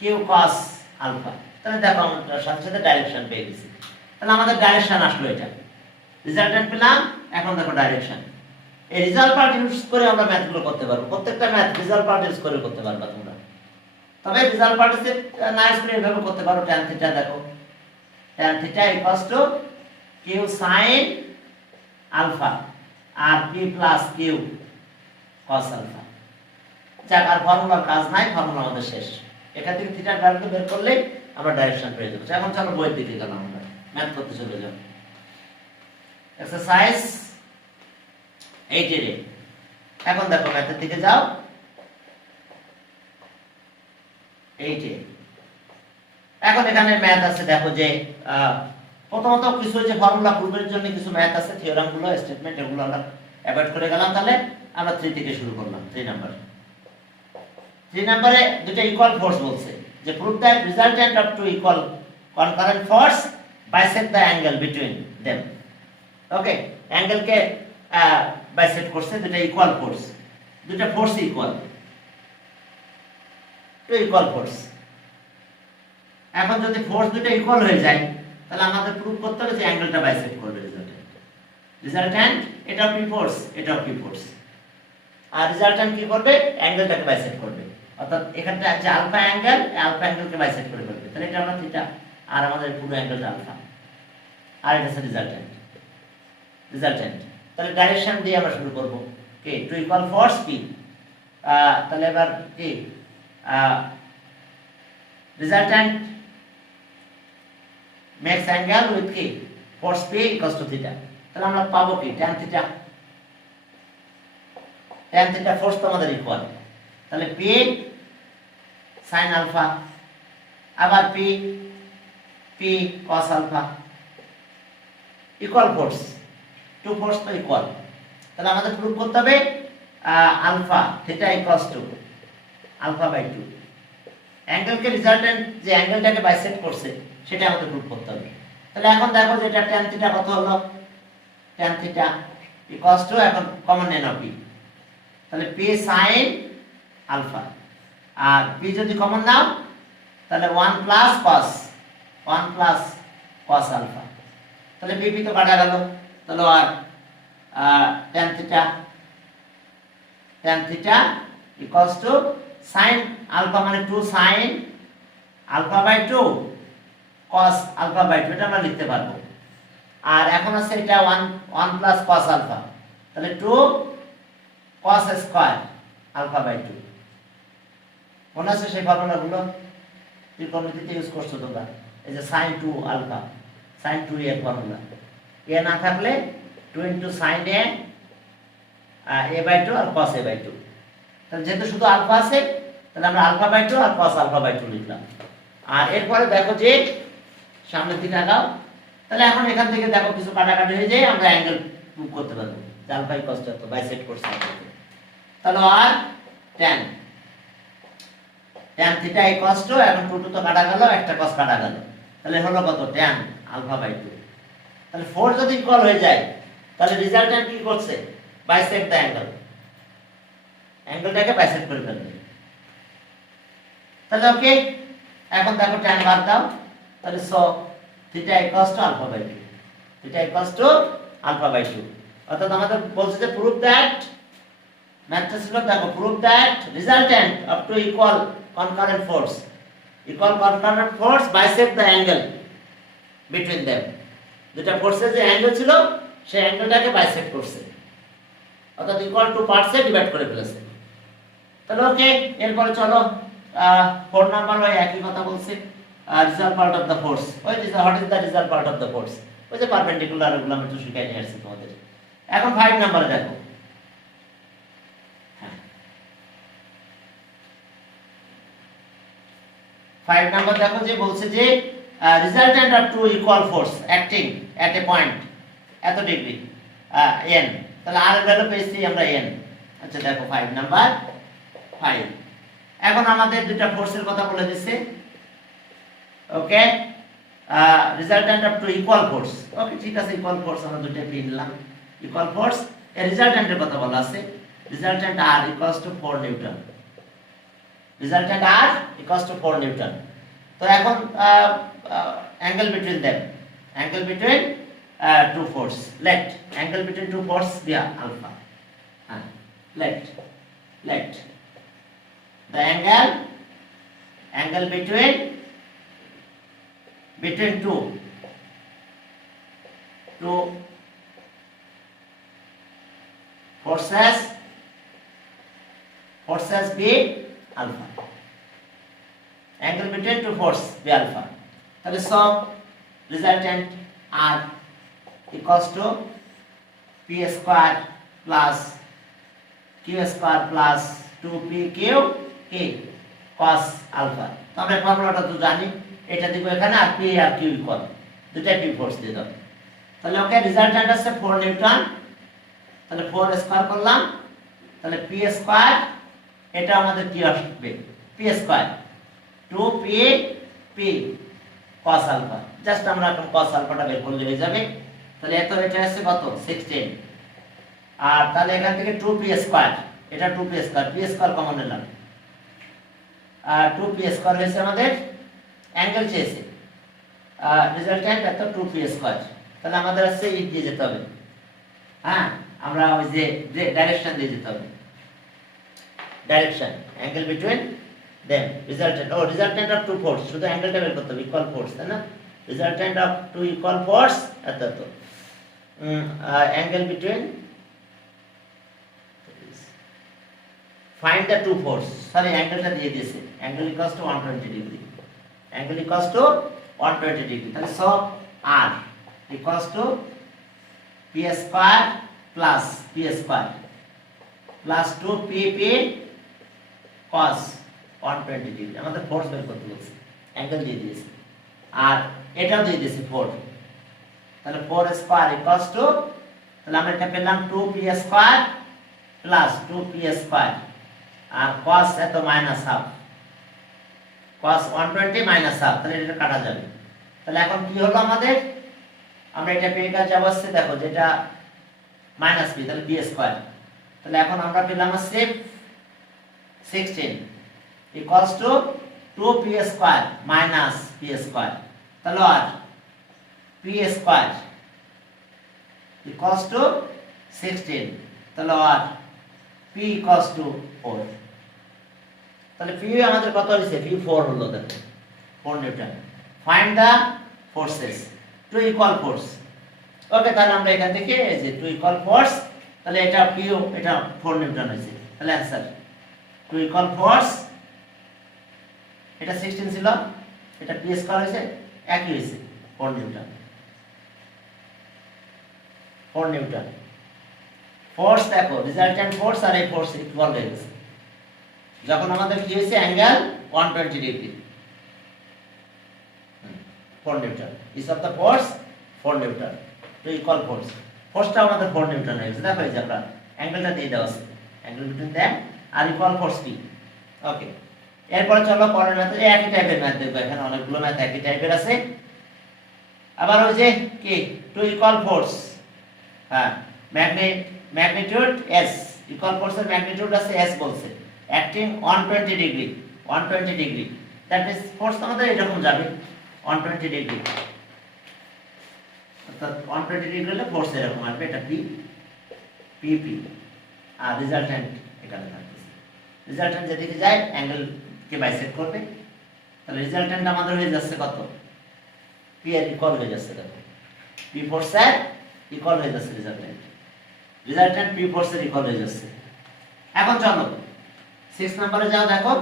q cos আলফা তাহলে দেখো আমরা সাথে সাথে ডাইরেকশন পেয়ে গেছি তাহলে আমাদের ডাইরেকশন আসলো এটা রেজাল্টেন্ট পেলাম এখন দেখো ডাইরেকশন এই রেজাল্ট পার্ট ইউজ করে আমরা ম্যাথগুলো করতে পারবো প্রত্যেকটা ম্যাথ রেজাল্ট পার্ট ইউজ করে করতে পারবা তোমরা তবে রেজাল্ট পার্ট এর না ইউজ করে এভাবে করতে পারো tan থিটা দেখো tan theta q sin alpha আর p q cos আলফা যাক আর ফর্মুলার কাজ নাই ফর্মুলা আমাদের শেষ এখান থেকে থিটার ভ্যালু বের করলে আমরা ডাইরেকশন পেয়ে যাব এখন চলো বইয়ের দিকে গেলাম আমরা ম্যাথ করতে চলে যাব এক্সারসাইজ 8 এর এখন দেখো ম্যাথের দিকে যাও 8 এ এখন এখানে ম্যাথ আছে দেখো যে প্রথমত কিছু যে ফর্মুলা প্রুফের জন্য কিছু ম্যাথ আছে থিওরাম গুলো স্টেটমেন্ট এগুলো আমরা অ্যাভয়েড করে গেলাম তাহলে আমরা 3 থেকে শুরু করলাম 3 নাম্বার 3 নম্বরে দুটো ইকুয়াল ফোর্স বলছে যে prove that resultant of two equal concurrent force bisect the angle between them okay angle কে বাইসেক্ট করছে দুটো ইকুয়াল ফোর্স দুটো force equal to equal force এখন যদি ফোর্স দুটো ইকুয়াল হয়ে যায় তাহলে আমাদের প্রুভ করতে হবে যে অ্যাঙ্গেলটা বাইসেক্ট করবে রিজাল্টেন্ট এটা পি ফোর্স এটা পি ফোর্স আর রিজাল্টেন্ট কি করবে অ্যাঙ্গেলটাকে বাইসেক্ট করবে অর্থাৎ এখানটা যে আলফা অ্যাঙ্গেলকে বাইসেক্ট করে ফেলবে তাহলে এটা আমরা থিটা আর আমাদের পুরো অ্যাঙ্গেলটা আলফা আর এটা হচ্ছে রিজাল্টেন্ট তাহলে ডাইরেকশন দিয়ে আমরা শুরু করব কি টু ইকুয়াল ফোর্স পি তাহলে এবার কি রিজাল্টেন্ট মেক্স অ্যাঙ্গেল উইথ কি force P equals two theta তাহলে আমরা পাবো কি tan থিটা ফোর্স তো আমাদের ইকুয়াল তাহলে p sin আলফা আবার p cos alpha equal force to force তো ইকুয়াল তাহলে আমাদের প্রুভ করতে হবে alpha theta equals to alpha by 2 অ্যাঙ্গেলকে রিজাল্টেন্ট যে অ্যাঙ্গেলটাকে বাইসেক্ট করছে সেটা আমাদের প্রুভ করতে হবে তাহলে এখন দেখো যে এটা tan থিটা কত হলো tan থিটা ইকুয়ালস টু এখন কমন নেন p তাহলে p sin আলফা আর p যদি কমন নাও তাহলে 1 প্লাস cos আলফা তাহলে p তো কাটা গেল তাহলে আর tan theta equals to sin alpha মানে 2 sin alpha by 2 cos alpha by 2 এটা আমরা লিখতে পারবো আর এখন আছে এটা 1 প্লাস cos আলফা তাহলে 2 cos স্কয়ার আলফা বাই 2 মনে আছে সেই ফর্মুলাগুলো ত্রিকোণমিতিতে ইউজ করছো তোমরা এই যে sin 2 আলফা sin 2 এর ফর্মুলা এ না থাকলে 2 sin a বাই 2 আর cos a বাই 2 তাহলে যেহেতু শুধু আলফা আছে তাহলে আমরা আলফা বাই 2 আর cos আলফা বাই 2 লিখলাম আর এরপরে দেখো যে সামনের দিকে আগাও তাহলে এখন এখান থেকে দেখো কিছু কাটাকাটি হয়ে যায় আমরা অ্যাঙ্গেল প্রুভ করতে পারবো যে আলফা ইকুয়ালস টু বাইসেক্ট করছে তাহলে আর tan থিটা ইকুয়ালস টু এখন 2 তো কাটা গেল একটা cos কাটা গেল তাহলে হলো কত tan আলফা বাই 2 তাহলে 4 যদি ইকুয়াল হয়ে যায় তাহলে রিজাল্টেন্ট কি করছে বাইসেক্ট দ্য অ্যাঙ্গেলটাকে বাইসেক্ট করে ফেলবে তাহলে ওকে এখন দেখো tan বাদ দাও তাহলে so theta equals to alpha by 2 theta equals to alpha by 2 অর্থাৎ আমাদের বলছে যে প্রুভ দ্যাট ম্যাথটা ছিল দেখো prove that resultant of two equal concurrent force equal constant force bisect the angle between them দুটো ফোর্সের যে অ্যাঙ্গেল ছিল সেই অ্যাঙ্গেলটাকে বাইসেক্ট করছে অর্থাৎ ইকুয়াল টু পার্টসে ডিভাইড করে ফেলেছে তাহলে ওকে এরপরে চলো 4 নাম্বার ওই একই কথা বলছে result part of the force ওই what is the result part of the force ওই যে পারপেন্ডিকুলার ওগুলো আমি একটু শিখাই নিয়ে আসছি তোমাদের এখন 5 নম্বরে দেখো 5 নাম্বার দেখো যে বলছে যে resultant of two equal force acting at a point এত ডিগ্রি n তাহলে r এর ভ্যালু পেয়েছি আমরা n আচ্ছা দেখো 5 নাম্বার 5 এখন আমাদের দুটো ফোর্সের কথা বলে দিছে ওকে resultant of two equal force ওকে ঠিক আছে ইকুয়াল ফোর্স আমরা দুটো পেয়ে নিলাম ইকুয়াল ফোর্স এর রিজাল্ট্যান্ট এর কথা বলা আছে রিজাল্ট্যান্ট r equals to 4 Newton resultant r equals to 4 Newton তো এখন angle between them angle between two force let angle between two force via alpha let the angle between two forces be alpha angle between two force be alpha তাহলে সব resultant r equals to p square plus q square plus 2pq k cos alpha তো আমরা ফর্মুলাটা তো জানি এটা দিব এখানে আর p আর q ইকুয়াল দুটাই p ফোর্স দিয়ে দাও তাহলে ওকে রিজাল্ট্যান্ট আছে 4 নিউটন তাহলে 4 স্কয়ার করলাম তাহলে p স্কয়ার এটা আমাদের কি আসবে p square 2p p cos alpha just আমরা এখন cos alpha-টা বের করলে হয়ে যাবে তাহলে এত এটা আছে কত 16 আর তাহলে এখান থেকে 2p স্কয়ার এটা 2p square p square common নিলাম আর 2p স্কয়ার হয়েছে আমাদের অ্যাঙ্গেল চেয়েছে রিজাল্ট্যান্ট এত 2p স্কয়ার তাহলে আমাদের আছে এই দিয়ে যেতে হবে হ্যাঁ আমরা ওই যে ডাইরেকশন দিয়ে যেতে হবে direction angle between them resultant of two force শুধু অ্যাঙ্গেলটা বের করতে হবে ইকুয়াল ফোর্স তাই না resultant of two equal force এত তো angle between find the two force sorry অ্যাঙ্গেলটা দিয়ে দিয়েছে angle equals to 120 degree angle equals to 120 degree তাহলে সব r equals to p square plus p square plus 2pp cos 120 degree আমাদের force বের করতে বলছে অ্যাঙ্গেল দিয়ে দিয়েছে আর এটাও দিয়ে দিয়েছে 4 তাহলে 4 স্কয়ার ইকুয়ালস টু তাহলে আমরা এটা পেলাম 2p square plus 2p square আর cos এত minus half cos 120 minus half তাহলে এটা কাটা যাবে তাহলে এখন কি হলো আমাদের আমরা এটা পেয়ে গেছি অবশ্যই দেখো যেটা মাইনাস p তাহলে p স্কয়ার তাহলে এখন আমরা পেলাম আছে 16 equals to 2p square minus p square তাহলে আর p square equals to 16 তাহলে আর p equals to 4 তাহলে p আমাদের কত হইছে p 4 হলো দেখো 4 newton find the forces to equal force okay তাহলে আমরা এখান থেকে এই যে টু ইকুয়াল ফোর্স তাহলে এটা p এটা 4 নিউটন হইছে তাহলে आंसर টু ইকুয়াল ফোর্স এটা 16 ছিল এটা p স্কয়ার হইছে একই হইছে 4 নিউটন ফোর্স দেখো রিজাল্ট্যান্ট ফোর্স আর এই ফোর্স ইকুয়াল হয়ে গেছে যখন আমাদের কি হইছে angle 120 degree 4 newton is of the force 4 newton to equal ফোর্সটা আমাদের 4 নিউটন হয়ে গেছে দেখো এই যে আমরা অ্যাঙ্গেলটা দিয়ে দেওয়া আছে অ্যাঙ্গেল বিটুইন দ্যাম আর ইকুয়াল ফোর্স কি ওকে এরপর চলো পরের ম্যাথ একই টাইপের ম্যাথ দেখব এখানে অনেকগুলো ম্যাথ একই টাইপের আছে আবার ওই যে কি টু ইকুয়াল ফোর্স হ্যাঁ ম্যাগনিটিউড s ইকুয়াল ফোর্সের ম্যাগনিটিউড আছে s বলছে acting 120 degree that means force আমাদের এরকম যাবে 120 ডিগ্রি অর্থাৎ 120 ডিগ্রি হলে ফোর্স এরকম আসবে এটা p আর রিজাল্ট্যান্ট এখানে থাকবে রিজাল্ট্যান্ট যেদিকে যায় অ্যাঙ্গেল কে বাইসেক্ট করবে তাহলে রেজাল্টেন্ট আমাদের হয়ে যাচ্ছে কত, পি এর ইকুয়াল হয়ে যাচ্ছে, দেখো পি ফোর্স এর ইকুয়াল হয়ে যাচ্ছে রেজাল্টেন্ট পি ফোর্স এর ইকুয়াল হয়ে যাচ্ছে। এখন চলো 6 নম্বরে যাও, দেখো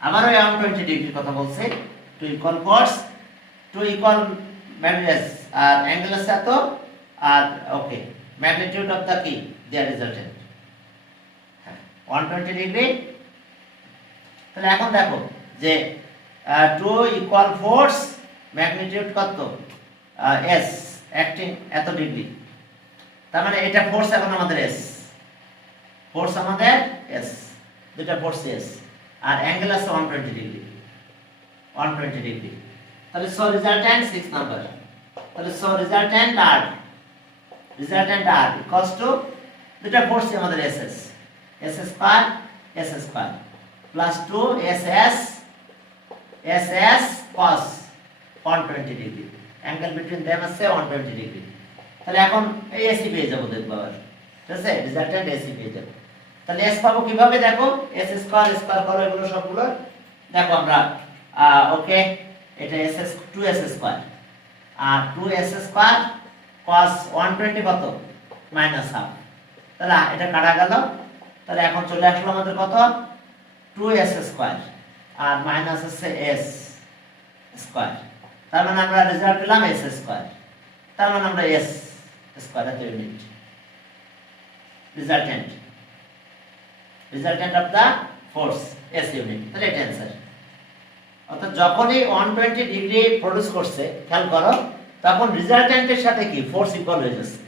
আবারও 120 ডিগ্রির কথা বলছে, two equal force, two equal magnitudes আর অ্যাঙ্গেল আছে এত, আর ওকে ম্যাগনিটিউড অফ দ্য কি দেয়ার রেজাল্টেন্ট 120 ডিগ্রি। তাহলে এখন দেখো যে টু ইকুয়াল ফোর্স ম্যাগনিটিউড কত এস অ্যাক্টিং এত ডিগ্রি, তার মানে এটা ফোর্স এখন আমাদের এস, ফোর্স আমাদের এস, দুটা ফোর্স এস, আর অ্যাঙ্গেল আছে 120 ডিগ্রি, 120 ডিগ্রি। তাহলে সো রেজাল্টেন্ট 6 নাম্বার, তাহলে so resultant R equals to দুটা ফোর্স আমাদের S S, S square plus 2 S S cos 120 degree, angle between them আছে 120 ডিগ্রি। তাহলে এখন এই এসি পেয়ে যাব, দেখব আবার ঠিক আছে, রেজাল্টেন্ট এসি পেয়ে যাব। তাহলে এস পাবো কিভাবে, দেখো এস স্কয়ার করো এগুলো সবগুলো, দেখো আমরা ওকে এটা এস এস 2s স্কয়ার আর 2s স্কয়ার cos 120 কত মাইনাস হাফ, তাহলে এটা কাটা গেল। তাহলে এখন চলে আসলো আমাদের কত 2s স্কয়ার আর মাইনাস আছে s স্কয়ার, তার মানে আমরা রেজাল্ট পেলাম s স্কয়ার, তার মানে আমরা s স্কয়ার এর unit resultant of the force s unit. তাহলে এটা অ্যানসার। অর্থাৎ যখনই 120 ডিগ্রি প্রডিউস করছে, খেয়াল করো, তখন রেজাল্টেন্টের সাথে কি ফোর্স ইকুয়াল হয়ে যাচ্ছে।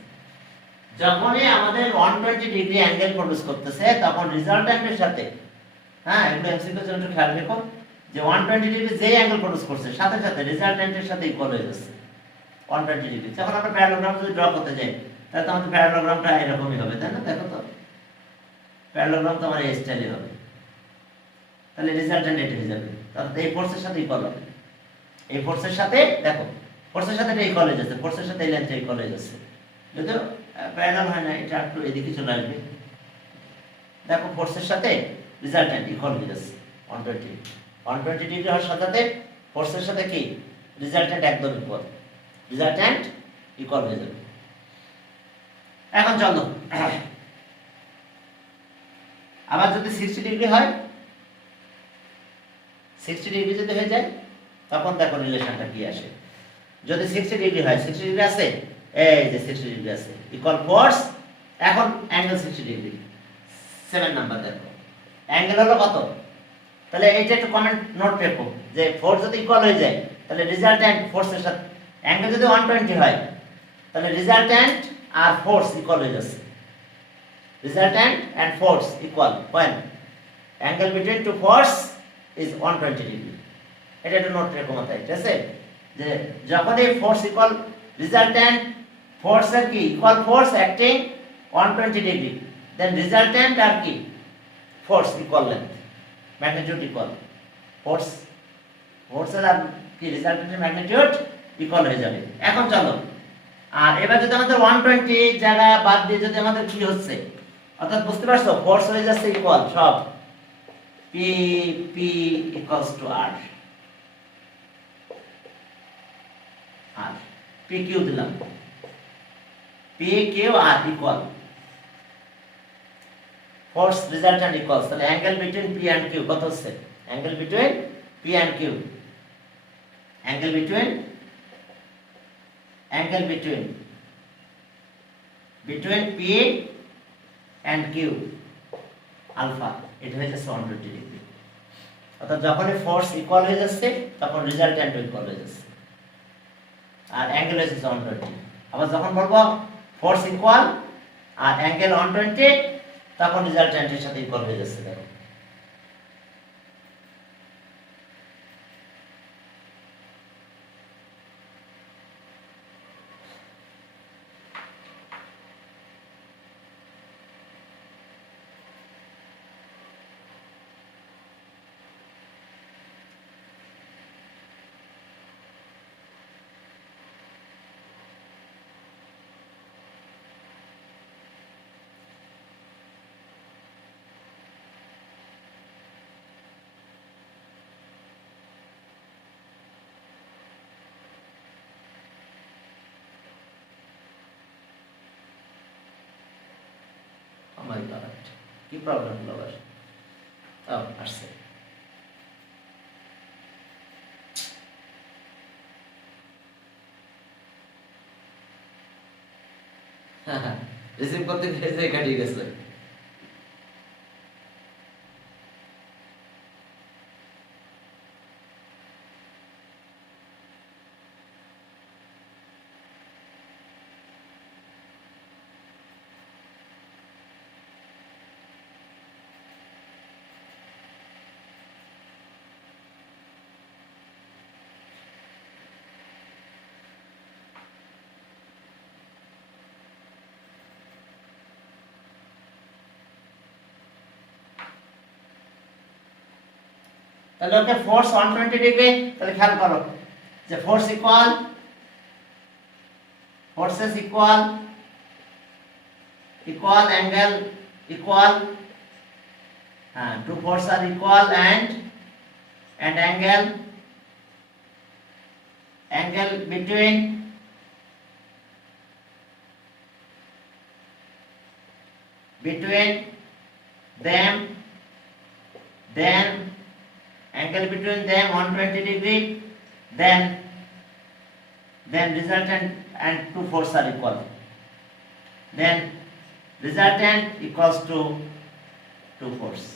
যখনই আমাদের 120 ডিগ্রি অ্যাঙ্গেল প্রডিউস করতেছে, তখন রেজাল্টেন্টের সাথে, হ্যাঁ এগুলো এমসিকিউর জন্য খেয়াল রেখো যে 120 ডিগ্রি যে অ্যাঙ্গেল প্রডিউস করছে সাথে সাথে রেজাল্টেন্টের সাথে ইকুয়াল হয়ে যাচ্ছে 120 ডিগ্রি। যখন আমরা প্যারালোগ্রাম যদি ড্র করতে যাই, তাহলে তো আমাদের প্যারালোগ্রামটা এরকমই হবে, তাই না? দেখো তো প্যারালোগ্রাম তো আমার এই স্টাইলে হবে, তাহলে রেজাল্টেন্ট এটা হয়ে যাবে, তাহলে এই ফোর্সের সাথে ইকুয়াল হবে, এই ফোর্সের সাথে দেখো ফোর্সের সাথে এটা ইকুয়াল হয়ে যাচ্ছে, ফোর্সের সাথে এই লেন্থটা ইকুয়াল হয়ে যাচ্ছে, যদিও প্যারালাল হয় না, এটা একটু এদিকে চলে আসবে, দেখো ফোর্সের সাথে রেজাল্টেন্ট ইকুয়াল হয়ে যাচ্ছে 120 ডিগ্রি হওয়ার সাথে সাথে ফোর্সের সাথে কি রেজাল্টেন্ট একদম ইকুয়াল, রেজাল্টেন্ট ইকুয়াল হয়ে যাবে। এখন চলো আবার যদি 60 ডিগ্রি হয়, 60 ডিগ্রি যদি হয়ে যায়, তখন দেখো রিলেশনটা কি আসে। যদি 60 ডিগ্রি হয়, 60 ডিগ্রি আছে, এই যে 60 ডিগ্রি আছে, ইকুয়াল ফোর্স, এখন অ্যাঙ্গেল 60 ডিগ্রি, 7 নাম্বার দেখো অ্যাঙ্গেল হলো কত, তাহলে এইটা একটু কমেন্ট নোট রেখো যে ফোর্স যদি ইকুয়াল হয়ে যায়, তাহলে রেজাল্টেন্ট ফোর্সের সাথে অ্যাঙ্গেল যদি 120 হয়, তাহলে রেজাল্টেন্ট আর ফোর্স ইকুয়াল হয়ে যাচ্ছে, resultant and force equal when angle between two force is 120 degree. এটা একটু নোট রেখো মাথায়, ঠিক আছে, যে যখন এই ফোর্স ইকুয়াল রেজাল্টেন্ট ফোর্সের কি ইকুয়াল ফোর্স অ্যাক্টিং 120 ডিগ্রি, দেন রেজাল্টেন্ট আর কি force equal length, magnitude equal ফোর্সের আর কি রেজাল্টেন্টের ম্যাগনিটিউড ইকুয়াল হয়ে যাবে। এখন চলো আর এবার যদি আমাদের 120 জায়গা বাদ দিয়ে যদি আমাদের কি হচ্ছে, অর্থাৎ বুঝতে পারছো ফোর্স হয়ে যাচ্ছে ইকুয়াল সব P P equals to R, আর পি কিউ দিলাম, P Q R equal force resultant equals, তাহলে angle between P and Q কত হচ্ছে, angle between P and Q, angle between P and Q alpha, এটা হয়ে যাচ্ছে 120 degree. অর্থাৎ যখনই ফোর্স ইকুয়াল হয়ে যাচ্ছে, তখন রেজাল্টেন্ট ইকুয়াল হয়ে যাচ্ছে, আর অ্যাঙ্গেল হচ্ছে 120। আবার যখন বলবো ফোর্স ইকুয়াল আর অ্যাঙ্গেল 120, তখন রেজাল্টেন্টের সাথে ইকুয়াল হয়ে যাচ্ছে। দেখো কি প্রবলেম হলো আবার? আসছে। রিসিভ করতে গেছে কাটিয়ে গেছে। তাহলে ওকে ফোর্স 120 ডিগ্রি, তাহলে খেয়াল করো যে force equal, forces equal, equal angle equal, হ্যাঁ টু ফোর্স আর equal and angle, angle between them, then angle between them 120 degree, then resultant and two forces are equal, then resultant equals to two force.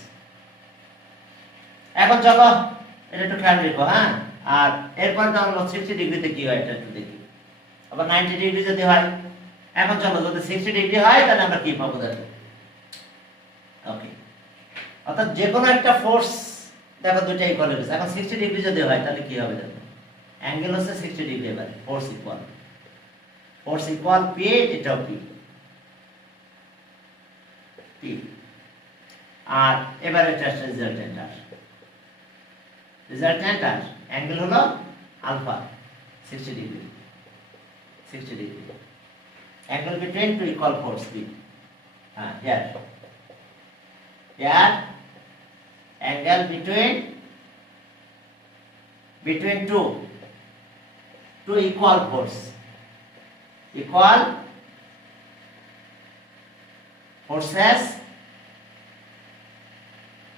এখন চলো এটা একটু খেয়াল রেখো, হ্যাঁ। আর এরপর তো আমরা 60 ডিগ্রিতে কি হয় এটা একটু দেখি, আবার 90 ডিগ্রি যদি হয়। এখন চলো যদি 60 ডিগ্রি হয় তাহলে আমরা কি পাবো দেখো। ওকে, অর্থাৎ যে কোনো একটা ফোর্স দেখো দুইটা ইকুয়াল হয়ে গেছে। এখন 60 ডিগ্রি যদি হয় তাহলে কি হবে দেখো, অ্যাঙ্গেল হচ্ছে 60 ডিগ্রি, এবার ফোর্স ইকুয়াল পি, এটাও পি, আর এবার এটা আসছে রেজাল্ট্যান্ট আর অ্যাঙ্গেল হলো alpha 60 degree, angle between two equal force P, হ্যাঁ here angle between two equal forces,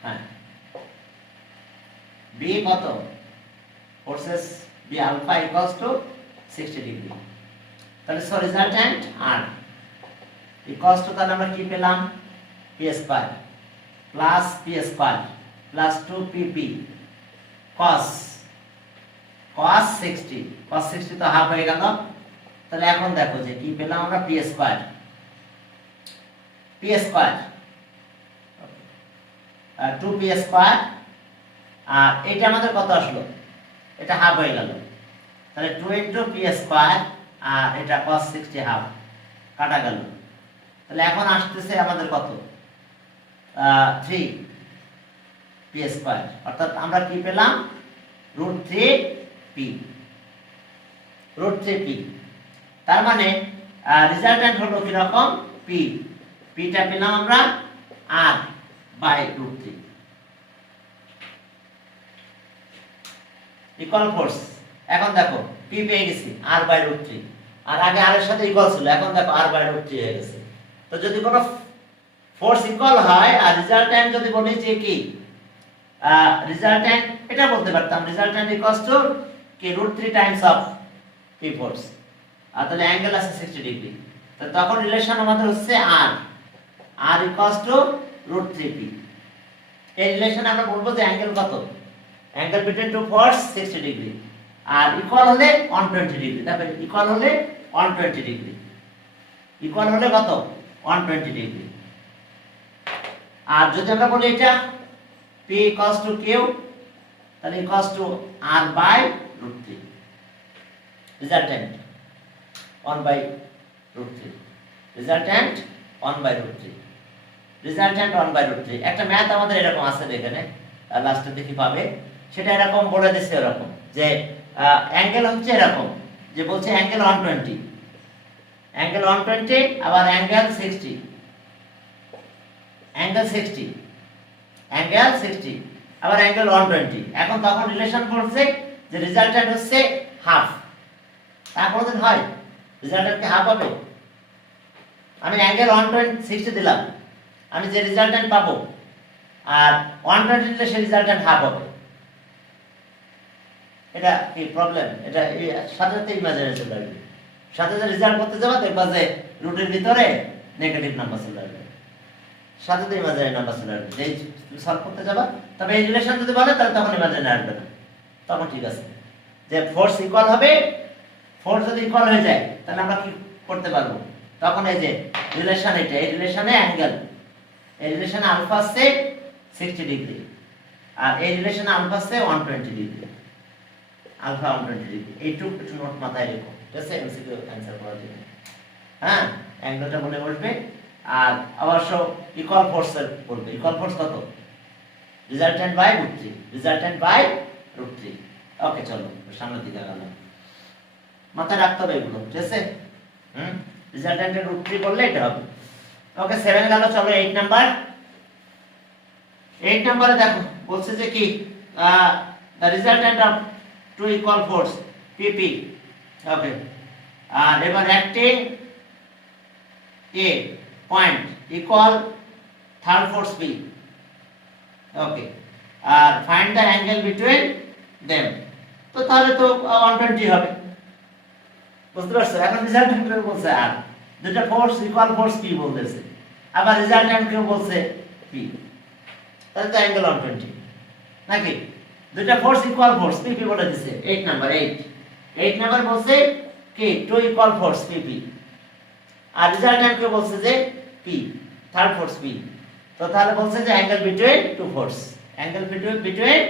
হ্যাঁ b কত, forces b alpha equals to 60 degree, তাহলে so resultant R equals to, তাহলে আমরা কি পেলাম, p square plus p square plus 2pp cos 60 তো half হয়ে গেল। তাহলে এখন দেখো যে কি পেলাম আমরা, p স্কয়ার আর 2p স্কয়ার, আর এটা আমাদের কত আসলো, এটা হাফ হয়ে গেল, তাহলে 2 into p স্কয়ার আর এটা cos 60 হাফ কাটা গেল। তাহলে এখন আসতেছে আমাদের কত, 3p স্কয়ার, অর্থাৎ আমরা কি পেলাম, √3p, তার মানে রেজাল্ট্যান্ট হলো কি রকম, p টা পেলাম আমরা r/√3 ইকুয়াল ফোর্স। এখন দেখো p পেয়ে গেছি r/√3, আর আগে r এর সাথে ইকুয়াল ছিল, এখন দেখো r/√3 হয়ে গেছে। তো যদি কোনো ফোর্স ইকুয়াল হয় আর রেজাল্ট্যান্ট যদি বলি যে কি, রেজাল্ট্যান্ট এটা বলতে পারতাম রেজাল্ট্যান্ট ইকুয়ালস টু কি √3 টাইমস অফ p ফোর্স, আর তাহলে অ্যাঙ্গেল আছে 60 ডিগ্রি, তো তখন রিলেশন আমাদের হচ্ছে r ইকুয়ালস টু √3p। এই রিলেশন আমরা বলবো যে অ্যাঙ্গেল কত, angle between two force 60 degree, আর ইকুয়াল হলে 120 ডিগ্রি, তারপরে ইকুয়াল হলে 120 ডিগ্রি, ইকুয়াল হলে কত, 120 ডিগ্রি। আর যদি আমরা বলি এটা p equals to q, তাহলে equals to r/√3, resultant 1/√3, resultant 1/√3। একটা ম্যাথ আমাদের এরকম আছে এখানে, লাস্টে দেখি পাবে, সেটা এরকম বলে দিচ্ছে এরকম যে অ্যাঙ্গেল হচ্ছে এরকম যে বলছে অ্যাঙ্গেল 120, আবার অ্যাঙ্গেল 60, আবার অ্যাঙ্গেল 120। এখন তখন রিলেশন করছে যে রেজাল্ট্যান্ট হচ্ছে হাফ, তা কোনদিন হয়, রেজাল্ট্যান্ট কি হাফ হবে? আমি অ্যাঙ্গেল 120 60 দিলাম, আমি যে রেজাল্টেন্ট পাবো আর 120 নিলে সেই রেজাল্টেন্ট হাফ হবে। এটা কি প্রবলেম? এটা এই সাথে সাথে ইমাজিনারি চলে আসবে। সাথে যে রেজাল্ট করতে যাবা দেখবা যে রুটের ভিতরে নেগেটিভ নাম্বার চলে আসবে, সাথে সাথে ইমাজিনারি নাম্বার চলে আসবে। যেই সলভ করতে যাবা, তবে এই রিলেশন যদি বলে তাহলে তখন ইমাজিনারি আসবে না, তখন ঠিক আছে। যে ফোর্স ইকুয়াল হবে, ফোর্স যদি ইকুয়াল হয়ে যায় তাহলে আমরা কি করতে পারবো? তখন এই যে রিলেশন, এটা এই রিলেশনে অ্যাঙ্গেল, এই রিলেশনে আলফা আছে 60 ডিগ্রি আর এই রিলেশনে আলফা আছে 120 ডিগ্রি, আলফা 120 ডিগ্রি। এইটুকু একটু নোট মাথায় রেখো, ঠিক আছে, এমসিকিউ অ্যানসার করার জন্য। হ্যাঁ, অ্যাঙ্গেলটা মনে বসবে। আর অবশ্য ইকুয়াল ফোর্সের বলবে, ইকুয়াল ফোর্স কত? রিজাল্টেন্ট বাই √3, রিজাল্টেন্ট বাই √3। ওকে, চলো সামনের দিকে আগালাম। মাথায় রাখতে হবে এগুলো, ঠিক আছে। রিজাল্টেন্টের √3 করলে এটা হবে। ওকে, 7 গেল। চলো 8 নাম্বার। 8 নম্বরে দেখো বলছে যে কি the resultant of two equal force PP, ওকে, আর এবার acting a point equal third force B, okay, R find the angle between them। তো তাহলে তো 120 হবে, বুঝতে পারছো? এখন রেজাল্টেন্ট বলছে আর দুটো ফোর্স ইকুয়াল ফোর্স কি বলতেছে, আবার রেজাল্টেন্ট কেউ বলছে P, তাহলে তো অ্যাঙ্গেল 120 নাকি? দুটো ফোর্স ইকুয়াল ফোর্স PP বলে দিছে। 8 নাম্বার, 8 নাম্বার বলছে কি টু ইকুয়াল ফোর্স PP, আর রেজাল্টেন্ট কে বলছে যে P, থার্ড ফোর্স P। তো তাহলে বলছে যে angle between two force, angle between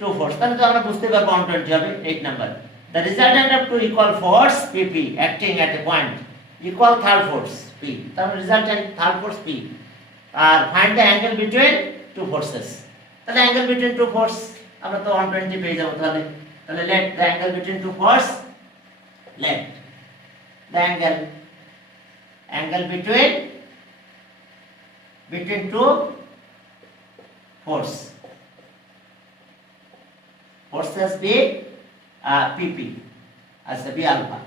two force, তাহলে তো আমরা বুঝতে পারবো 120 হবে। 8 number, the resultant of two equal force PP acting at a point equal third force P, তাহলে রেজাল্টেন্ট থার্ড ফোর্স P, আর find the angle between two forces। তাহলে angle between two force আমরা তো 120 পেয়ে যাব। তাহলে let the angle between two force, let the angle between two forces be PP, আচ্ছা B alpha.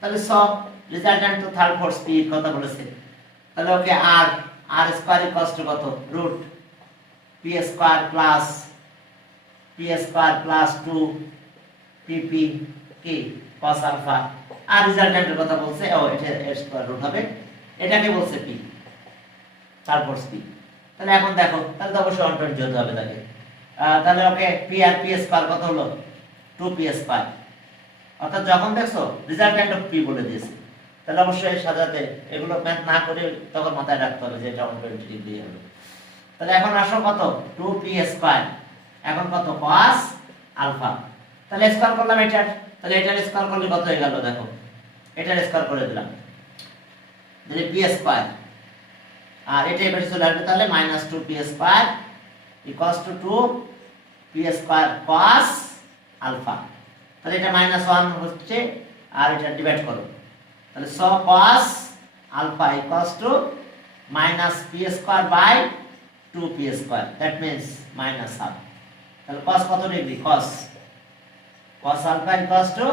তাহলে সব রেজাল্টেন্ট তো থার্ড ফোর্স P কথা বলেছে। তাহলে okay R square equals to কত? Root P square plus 2 PP কি cos আলফা। আর রেজাল্টেন্টের কথা বলছে, ও এটা এর স্কয়ার রুট হবে, এটাকে বলছে P, থার্ড ফোর্স P। তাহলে এখন দেখো, তাহলে তো অবশ্যই 120 হতে হবে তাকে। তাহলে ওকে P আর P স্কয়ার কত হলো? 2P square. অর্থাৎ যখন দেখছো রেজাল্টেন্ট অফ P বলে দিয়েছে, তাহলে অবশ্যই সাজাতে এগুলো ম্যাথ না করে তখন মাথায় রাখতে হবে যে এটা 120 ডিগ্রি হবে। তাহলে এখন আসো কত? 2P স্কয়ার, এখন কত? cos alpha. তাহলে স্কয়ার করলাম এটা, তাহলে এটার স্কয়ার করলে কত হয়ে গেল? দেখো, এটার স্কয়ার করে দিলাম, তাহলে P স্কয়ার, আর এটা এবারে চলে আসবে, তাহলে -2P square equals to 2P square cos alpha. তাহলে এটা -1 হচ্ছে, আর এটা ডিভাইড করো, তাহলে so cos alpha equals to -P square by 2P square, that means minus half। তাহলে cos কত degree? cos alpha equals to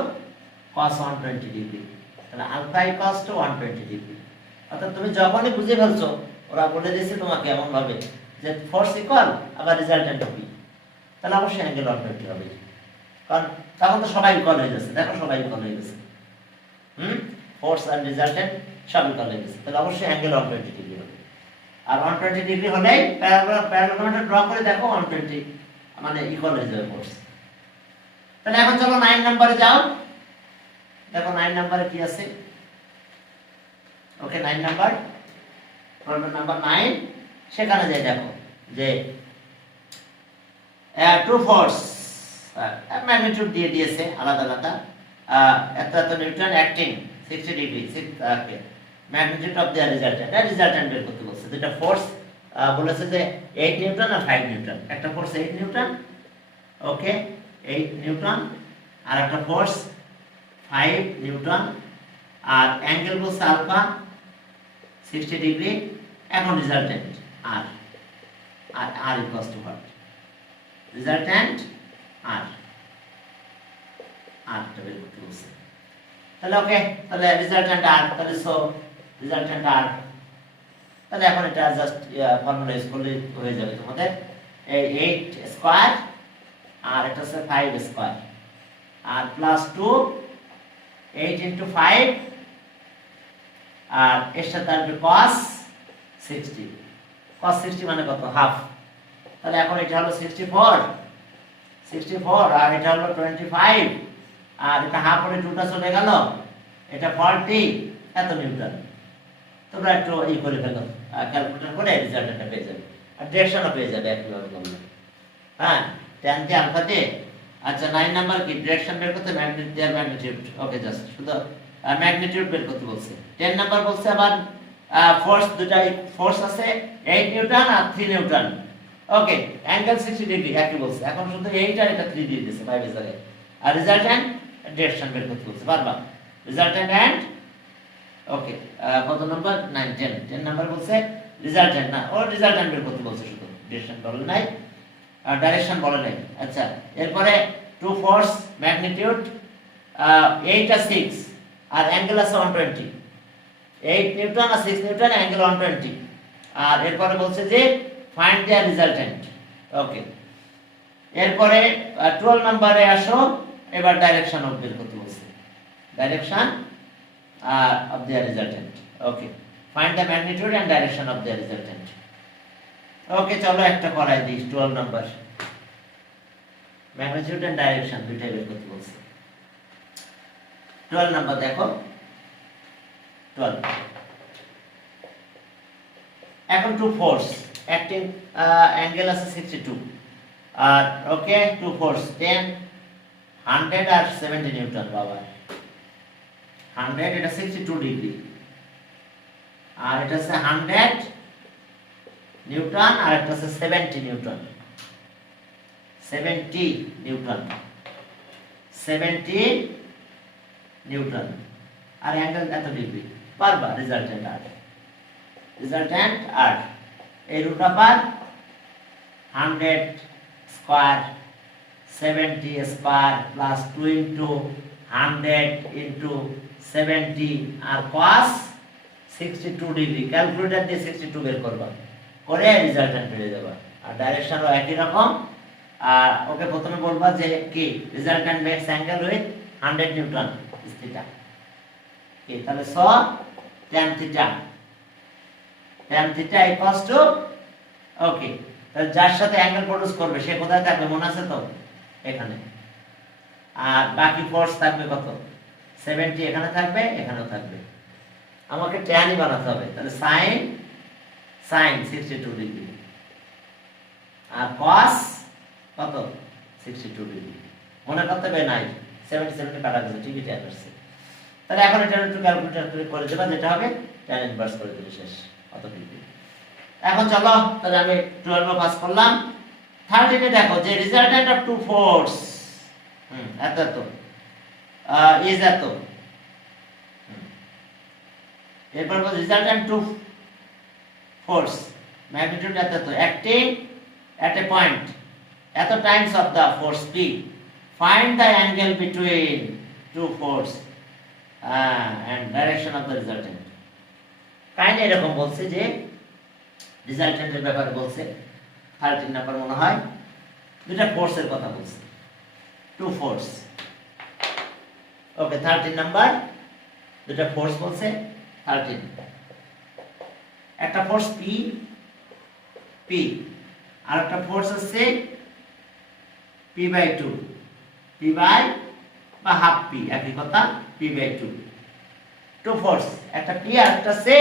cos 120 degree, তাহলে alpha equals to 120 degree. অর্থাৎ তুমি যখনই বুঝে ফেলছো, ওরা বলে দিয়েছে তোমাকে এমন ভাবে যে ফোর্স ইকুয়াল আবার রেজাল্টেন্ট P, তাহলে অবশ্যই অ্যাঙ্গেল 120 হবে, কারণ তখন তো সবাই ইকুয়াল হয়ে যাচ্ছে। দেখো সবাই ইকুয়াল হয়ে গেছে, ফোর্স আর রেজাল্টেন্ট সব ইকুয়াল হয়ে গেছে, তাহলে অবশ্যই অ্যাঙ্গেল 120 ডিগ্রি হবে। আর 120 ডিগ্রি হলেই প্যারাবোলাটা ড্র করে দেখো 120 মানে ইকুয়াল হয়ে যাবে ফোর্স। তাহলে এখন চলো 9 নম্বরে যাও, দেখো 9 নম্বরে কি আছে। ওকে, 9 নাম্বার, প্রবলেম নাম্বার 9, সেখানে যাই দেখো যে টু ফোর্স ম্যাগনিটিউড দিয়ে দিয়েছে আলাদা আলাদা, এত newton acting 60 degree, magnitude of their resultant, resultant বের করতে বলছে। দুটো ফোর্স বলেছে যে 8 নিউটন আর 5 নিউটন, একটা ফোর্স 8 নিউটন, ওকে 8 নিউটন, আর একটা ফোর্স 5 নিউটন, আর অ্যাঙ্গেল বলছে আলফা 60 ডিগ্রি। এখন resultant R equals to what? Resultant R টা বের করতে বলছে। তাহলে ওকে, তাহলে রেজাল্টেন্ট আর, তাহলে সো রেজাল্টেন্ট আর তাহলে এখন এটা জাস্ট ফর্মুলা ইউজ করলে হয়ে যাবে তোমাদের। এই 8 স্কয়ার আর এটা হচ্ছে 5 স্কয়ার আর প্লাস 2 8 ইনটু 5 আর এর সাথে আসবে cos 60। cos 60 মানে কত? হাফ। তাহলে এখন এটা হলো 64 আর এটা হলো 25 আর এটা হাফ করে 2টা চলে গেল, এটা 40 এত নিউটন। তোমরা একটু এই করে ফেলো, ক্যালকুলেটর করে রেজাল্টটা পেয়ে যাবে আর ডিরেকশনও পেয়ে যাবে একইভাবে তোমরা। হ্যাঁ, tan কে আলফা দিয়ে। আচ্ছা 9 নাম্বার কি? ডিরেকশন বের করতে ম্যাগনিটিউড। ওকে, জাস্ট শুধু ম্যাগনিটিউড বের করতে বলছে। 10 নাম্বার বলছে আবার ফোর্স, দুটা ফোর্স আছে 8 নিউটন আর 3 নিউটন। ওকে, অ্যাঙ্গেল 60 ডিগ্রি একই বলছে। এখন শুধু 8 আর এটা 3 দিয়ে দিয়েছে 5 এর জায়গায়। আর রেজাল্ট্যান্ট ডিরেকশন বের করতে বলছে বারবার। রেজাল্ট্যান্ট এন্ড ওকে, কত নাম্বার? 9 10 নাম্বার বলছে রেজাল্ট্যান্ট না, ও রেজাল্ট্যান্ট বের করতে বলছে, শুধু ডিরেকশন বলে নাই আর ডাইরেকশন বলে নাই। আচ্ছা, এরপরে to force magnitude 8 R 6 R angle আছে 120। 8 নিউটন আর 6 নিউটন, অ্যাঙ্গেল 120। আর এরপরে বলছে যে ফাইন্ড দ্য রেজাল্ট্যান্ট। ওকে, এরপরে 12 নম্বরে আসো, এবার ডাইরেকশন অফ বের করতে বলছে। Direction of the resultant. Okay, find the magnitude and direction of the resultant. Okay, চলো একটা করাই দিই। 12 নাম্বার ম্যাগনিটিউড এন্ড ডাইরেকশন দুইটাই বের করতে বলছে। 12 নাম্বার দেখো, 12 এখন টু ফোর্স অ্যাক্টিং, অ্যাঙ্গেল আছে 62 আর ওকে টু ফোর্স 10 100 আর 70 নিউটন। বাবা 100 এটা 62 ডিগ্রি আর এটা আছে 100 নিউটন আর এটা আছে 70 নিউটন। 70 নিউটন, 70 নিউটন আর অ্যাঙ্গেল এত ডিগ্রি। বারবার রেজাল্ট্যান্ট আর এই রুট আপার 100 square 70 square plus 2 into 100 into 70 আর cos 62 ডিগ্রি। ক্যালকুলেটর দিয়ে 62 বের করবা, করে রেজাল্ট্যান্ট পেয়ে যাবা। আর ডাইরেকশনও একই রকম। আর ওকে প্রথমে বলবা যে কি resultant makes angle with 100 newton theta. কি তাহলে tan theta equals to okay, তাহলে যার সাথে অ্যাঙ্গেল প্রডিউস করবে সে কোথায় থাকবে মনে আছে তো? এখানে। আর বাকি ফোর্স থাকবে কত? 70 এখানে থাকবে, এখানেও থাকবে। আমাকে ট্যানই বানাতে হবে, তাহলে sin 62 ডিগ্রি আর cos কত? 62 ডিগ্রি। মনে করতে হবে নাই 70 কাটা গেছে, ঠিকই ট্যান আসছে। তাহলে এখন এটা একটু ক্যালকুলেটর করে দেবা, যেটা হবে ট্যান ইনভার্স করে দিলে শেষ, কত ডিগ্রি। এখন চলো, তাহলে আমি 12 পাস করলাম। 13 এ দেখো যে রেজাল্ট্যান্ট অফ টু ফোর্স এত ইজ এত। এরপর বল রেজাল্ট্যান্ট টু ফোর্স ম্যাগনিটিউড এত অ্যাক্টিং at a point এত Times of the force P, find the angle between two force and direction of the resultant। Kind এরকম বলছে যে রেজাল্ট্যান্টের ব্যাপারে বলছে। 13 নাম্বার মনে হয় দুটা ফোর্সের কথা বলছে, টু ফোর্স। ওকে, 13 নাম্বার দুটা ফোর্স বলছে। 13 একটা ফোর্স পি আর একটা ফোর্স আছে p/2, p বাই বা হাফ p একই কথা, p/2। টু ফোর্স একটা p আর একটা আছে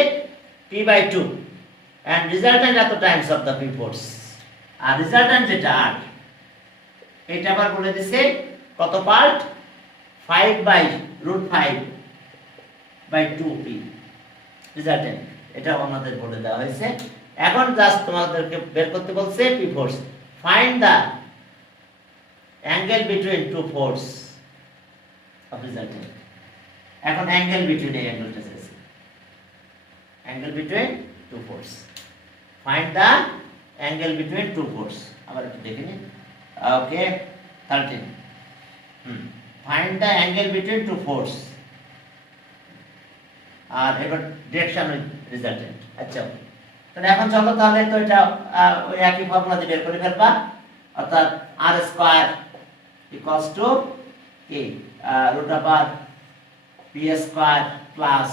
p/2 and resultant at the times of the p force। আর রেজাল্ট্যান্ট যেটা আর এটা আবার বলে দিছে কত পার্ট? 5/√5/2p resultant. এটা আমাদের বলে দেওয়া হয়েছে। এখন জাস্ট তোমাদেরকে বের করতে বলছে P force. Find the angle between two force of resultant. এখন অ্যাঙ্গেল বিটুইন এই অ্যাঙ্গেলটা চাইছে, angle between two force. Find the angle between two force. আবার একটু দেখে নিন। Okay, 13 find the angle between two force. আর এবার ডিরেকশন রেজাল্ট্যান্ট। আচ্ছা, তাহলে এখন চলো তাহলে তো এটা ওই একই ফর্মুলা দিয়ে বের করে ফেলবা, অর্থাৎ r স্কয়ার ইকুয়ালস টু কি root over p square plus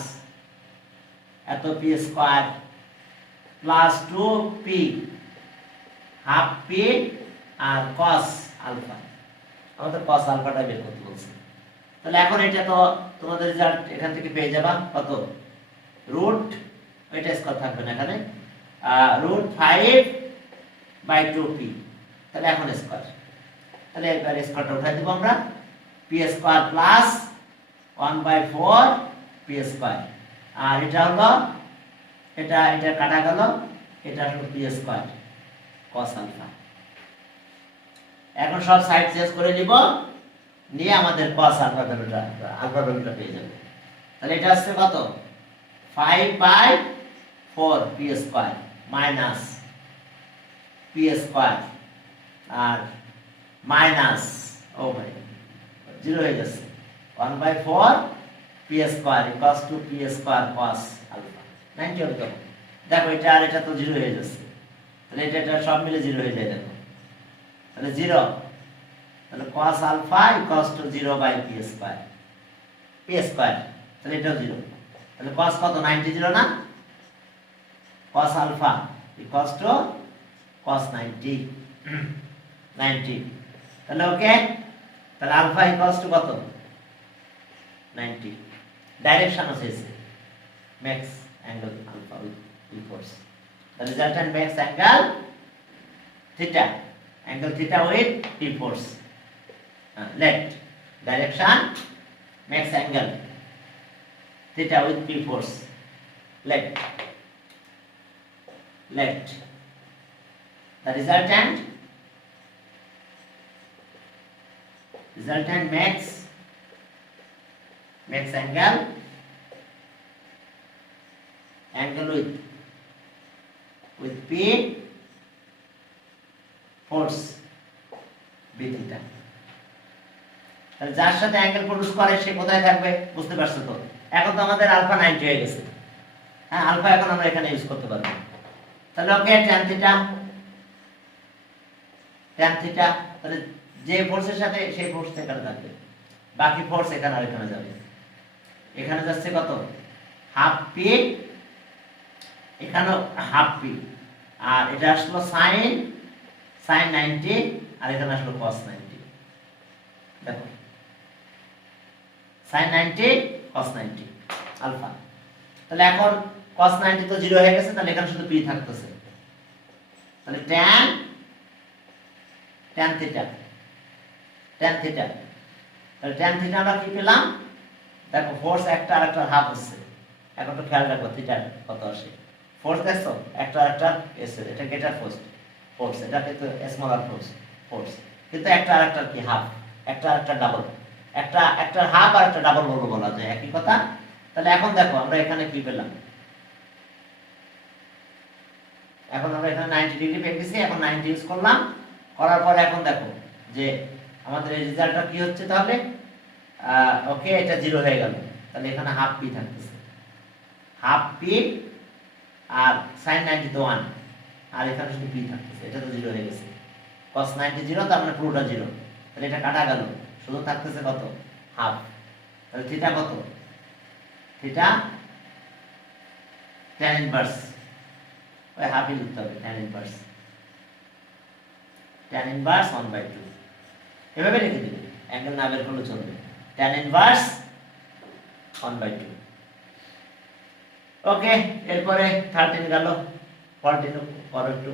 এত p square plus 2p half p আর cos আলফা। আমাদের cos আলফাটা বের করতে বলছে। তাহলে এখন এটা তো তোমাদের রেজাল্ট এখান থেকে পেয়ে যাবা কত, রুট এটা স্কয়ার থাকবে না এখানে, রুট 5/2p। তাহলে এখন স্কয়ার, তাহলে এবার স্কয়ারটা উঠাই দেব আমরা, p square plus 1/4p square, আর এটা হলো এটা কাটা গেল, এটা হলো p স্কয়ার cos আলফা। এখন সব সাইড চেঞ্জ করে নিব, নিয়ে আমাদের cos আলফা ভ্যালুটা পেয়ে যাব। তাহলে এটা আসছে কত, 5/4p square minus p square আর মাইনাস ও ভাই 0 হয়ে গেছে, 1/4p square equals to p স্কয়ার cos আলফা 90 হবে। তো দেখো এটা আর এটা তো 0 হয়ে যাচ্ছে, তাহলে এটা সব মিলে 0 হয়ে যায়। দেখো তাহলে 0, তাহলে cos alpha equals to 0/p square, p square, তাহলে এটাও 0। তাহলে cos কত, 90 0 না, cos alpha equals to cos 90, তাহলে ওকে। তাহলে আলফা ইকুয়ালস টু কত, 90। ডাইরেকশন আছে max angle alpha with p force, the resultant max angle theta with p force, left direction max angle theta with p force, left the resultant max angle with p force b theta। তাহলে যার সাথে angle produce করে সে কোথায় থাকবে বুঝতে পারছো তো। এখন তো আমাদের আলফা 90 হয়ে গেছে, হ্যাঁ আলফা এখন আমরা এখানে ইউজ করতে পারবো। তাহলে ওকে tan থিটা, তাহলে যে ফোর্সের সাথে সেই ফোর্স এখানে থাকবে, বাকি ফোর্স এখানে আর এখানে যাবে। এখানে যাচ্ছে কত, হাফ পি, এখানেও হাফ পি, আর এটা আসলো সাইন 90, আর এখানে আসলো cos 90। দেখো sin 90 cos 90 আলফা। তাহলে এখন cos 90 তো 0 হয়ে গেছে, তাহলে এখানে শুধু p থাকতেছে। তাহলে tan থিটা, তাহলে tan থিটা আমরা কি পেলাম, দেখো ফোর্স একটা আর একটা হাফ হচ্ছে। এখন তো খেয়াল রাখো থিটা কত আসে, ফোর্স দেখছো একটা আরেকটা এস, এটা গ্রেটার ফোর্স, এটা কিন্তু স্মলার ফোর্স, কিন্তু একটা আরেকটা কি হাফ, একটা আরেকটা ডাবল, একটা হাফ আর একটা ডাবল বলা যায় একই কথা। তাহলে এখন দেখো আমরা এখানে কি পেলাম, এখন আমরা এখানে 90 ডিগ্রি পেয়ে গেছি। এখন 90 ইউজ করলাম, করার পরে এখন দেখো যে আমাদের এই রেজাল্টটা কি হচ্ছে, তাহলে ওকে এটা 0 হয়ে গেল। তাহলে এখানে হাফ পি থাকতেছে, হাফ পি আর sin 90 তো 1, আর এখানে শুধু পি থাকতেছে, এটা তো 0 হয়ে গেছে। cos 90 0, তার মানে পুরোটা 0। তাহলে এটা কাটা গেল, শুধু থাকতেছে কত, হাফ। তাহলে থিটা কত, থিটা tan ইনভার্স, ওই হাফই লিখতে হবে, tan ইনভার্স 1/2, এভাবে লিখে দিবে, অ্যাঙ্গেল না বের করলে চলবে, tan ইনভার্স 1/2। ওকে, এরপরে 13 গেল, 14 পরে একটু,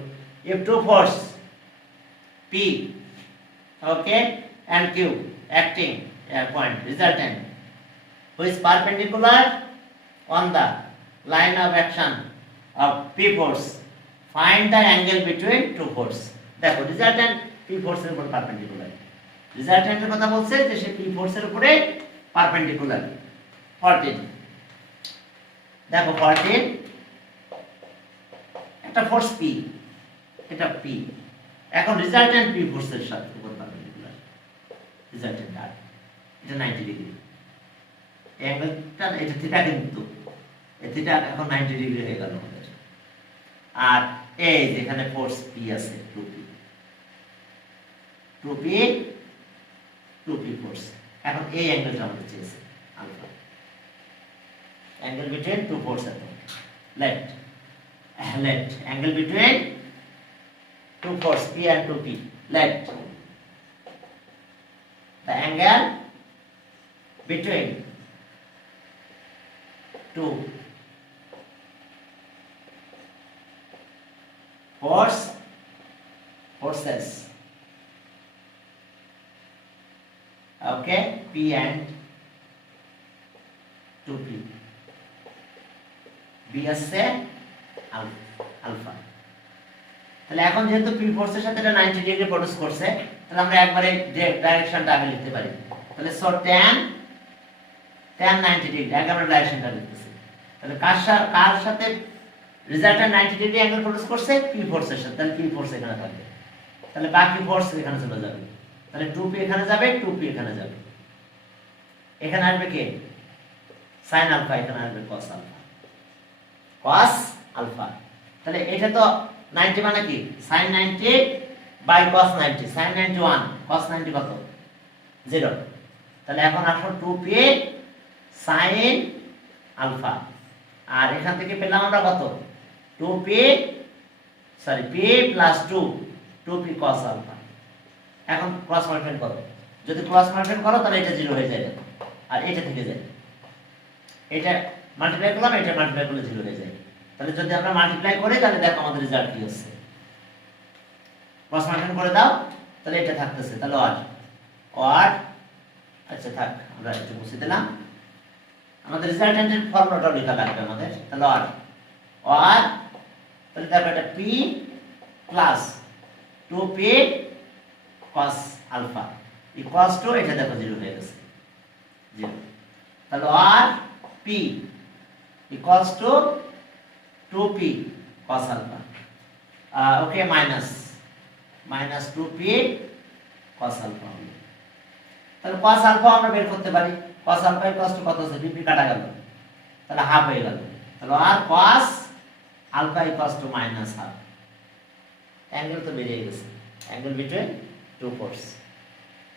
if two force P, okay, and Q acting point resultant which is perpendicular on the line of action of P force, find the angle between two force। দেখো resultant P force এর উপর perpendicular, resultant এর কথা বলছে যে সে P force এর উপরে perpendicular. 14 দেখো 14 একটা ফোর্স P, এটা P, এখন রেজাল্টেন্ট P ফোর্সের সাথে উপর পারপেন্ডিকুলার, রেজাল্টেন্ট আর এটা 90 ডিগ্রি, অ্যাঙ্গেলটা এটা থিটা, কিন্তু এই থিটা এখন 90 ডিগ্রি হয়ে গেল আমাদের। আর এই যেখানে ফোর্স পি আছে 2p ফোর্স। এখন এই অ্যাঙ্গেলটা আমাদের চেয়েছে alpha, angle between two force এত let angle between two force P and 2p, let the angle between two forces, okay, P and 2p, B আছে আলফা। তাহলে এখন যেহেতু পি ফোর্সের সাথে এটা 90 ডিগ্রি প্রডিউস করছে, তাহলে আমরা একবারে ডাইরেকশনটা আগে লিখতে পারি। তাহলে সো tan 90 ডিগ্রি আগে আমরা ডাইরেকশনটা লিখতেছি। তাহলে কার সাথে রেজাল্টটা 90 ডিগ্রি অ্যাঙ্গেল প্রডিউস করছে? পি ফোর্সের সাথে। তাহলে পি ফোর্স এখানে থাকবে, তাহলে বাকি ফোর্স এখানে চলে যাবে। তাহলে 2p এখানে যাবে, 2p এখানে যাবে, এখানে আসবে কে? sin আলফা, এখানে আসবে cos আলফা। তাহলে এটা তো 90 মানে কি? sin 90 by cos 90, sin 90 1, cos 90 কত? 0। তাহলে এখন আসো 2p sin আলফা, আর এখান থেকে পেলাম আমরা কত? 2p p plus 2p cos alpha. এখন ক্রস মাল্টিপ্লাই করো, যদি ক্রস মাল্টিপ্লাই করো তাহলে এটা 0 হয়ে যাবে, আর এটা থেকে যায়, এটা মাল্টিপ্লাই করলাম, এটা মাল্টিপ্লাই করলে 0 হয়ে যায়। তাহলে যদি আমরা মাল্টিপ্লাই করি তাহলে দেখো আমাদের রেজাল্ট কি হচ্ছে। ক্রস মাল্টিপ্লাই করে দাও, তাহলে এটা থাকতেছে, তাহলে আর আচ্ছা থাক, আমরা এটা মুছে দিলাম। আমাদের রেজাল্টেন্টের ফর্মুলাটা লেখা লাগবে আমাদের। তাহলে আর তাহলে দেখো এটা p plus 2p cos alpha equals to, এটা দেখো 0 হয়ে গেছে, 0। তাহলে আর p equals to 2p cos alpha, okay, minus 2p cos alpha। তাহলে cos alpha আমরা বের করতে পারি। cos alpha equals to কত আছে? 2p কাটা গেল, তাহলে হাফ হয়ে গেল। তাহলে আর cos alpha equals to minus half। Angle তো বেরিয়ে গেছে, অ্যাঙ্গেল বিটুইন টু ফোর্স।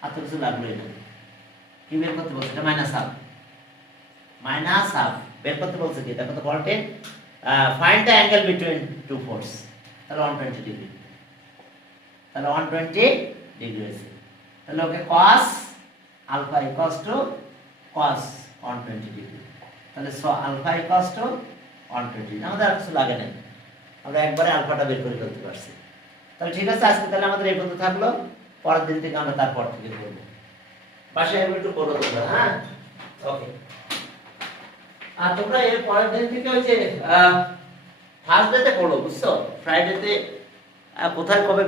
আর তো কিছু লাগলোই না। কি বের করতে বলছে? এটা মাইনাস হাফ বের করতে বলছে কি? দেখো তো বলতে find the angle between two force. তাহলে 120 ডিগ্রি, তাহলে 120 ডিগ্রি হয়েছে। তাহলে okay cos alpha equals to cos 120 degree. তাহলে সো আলফা ইকুয়ালস টু 120। আমাদের আর কিছু লাগে না, আমরা একবারে আলফাটা বের করে ফেলতে পারছি। তাহলে ঠিক আছে, আজকে তাহলে আমাদের এই পর্যন্ত থাকলো। পরের দিন থেকে আমরা তারপর থেকে করব। বাসায় একটু করো তোমরা, হ্যাঁ, ওকে। আর তোমরা এর পরের দিন থেকে ওই যে থার্সডেতে পড়ো, বুঝছো? ফ্রাইডেতে কোথায় কবে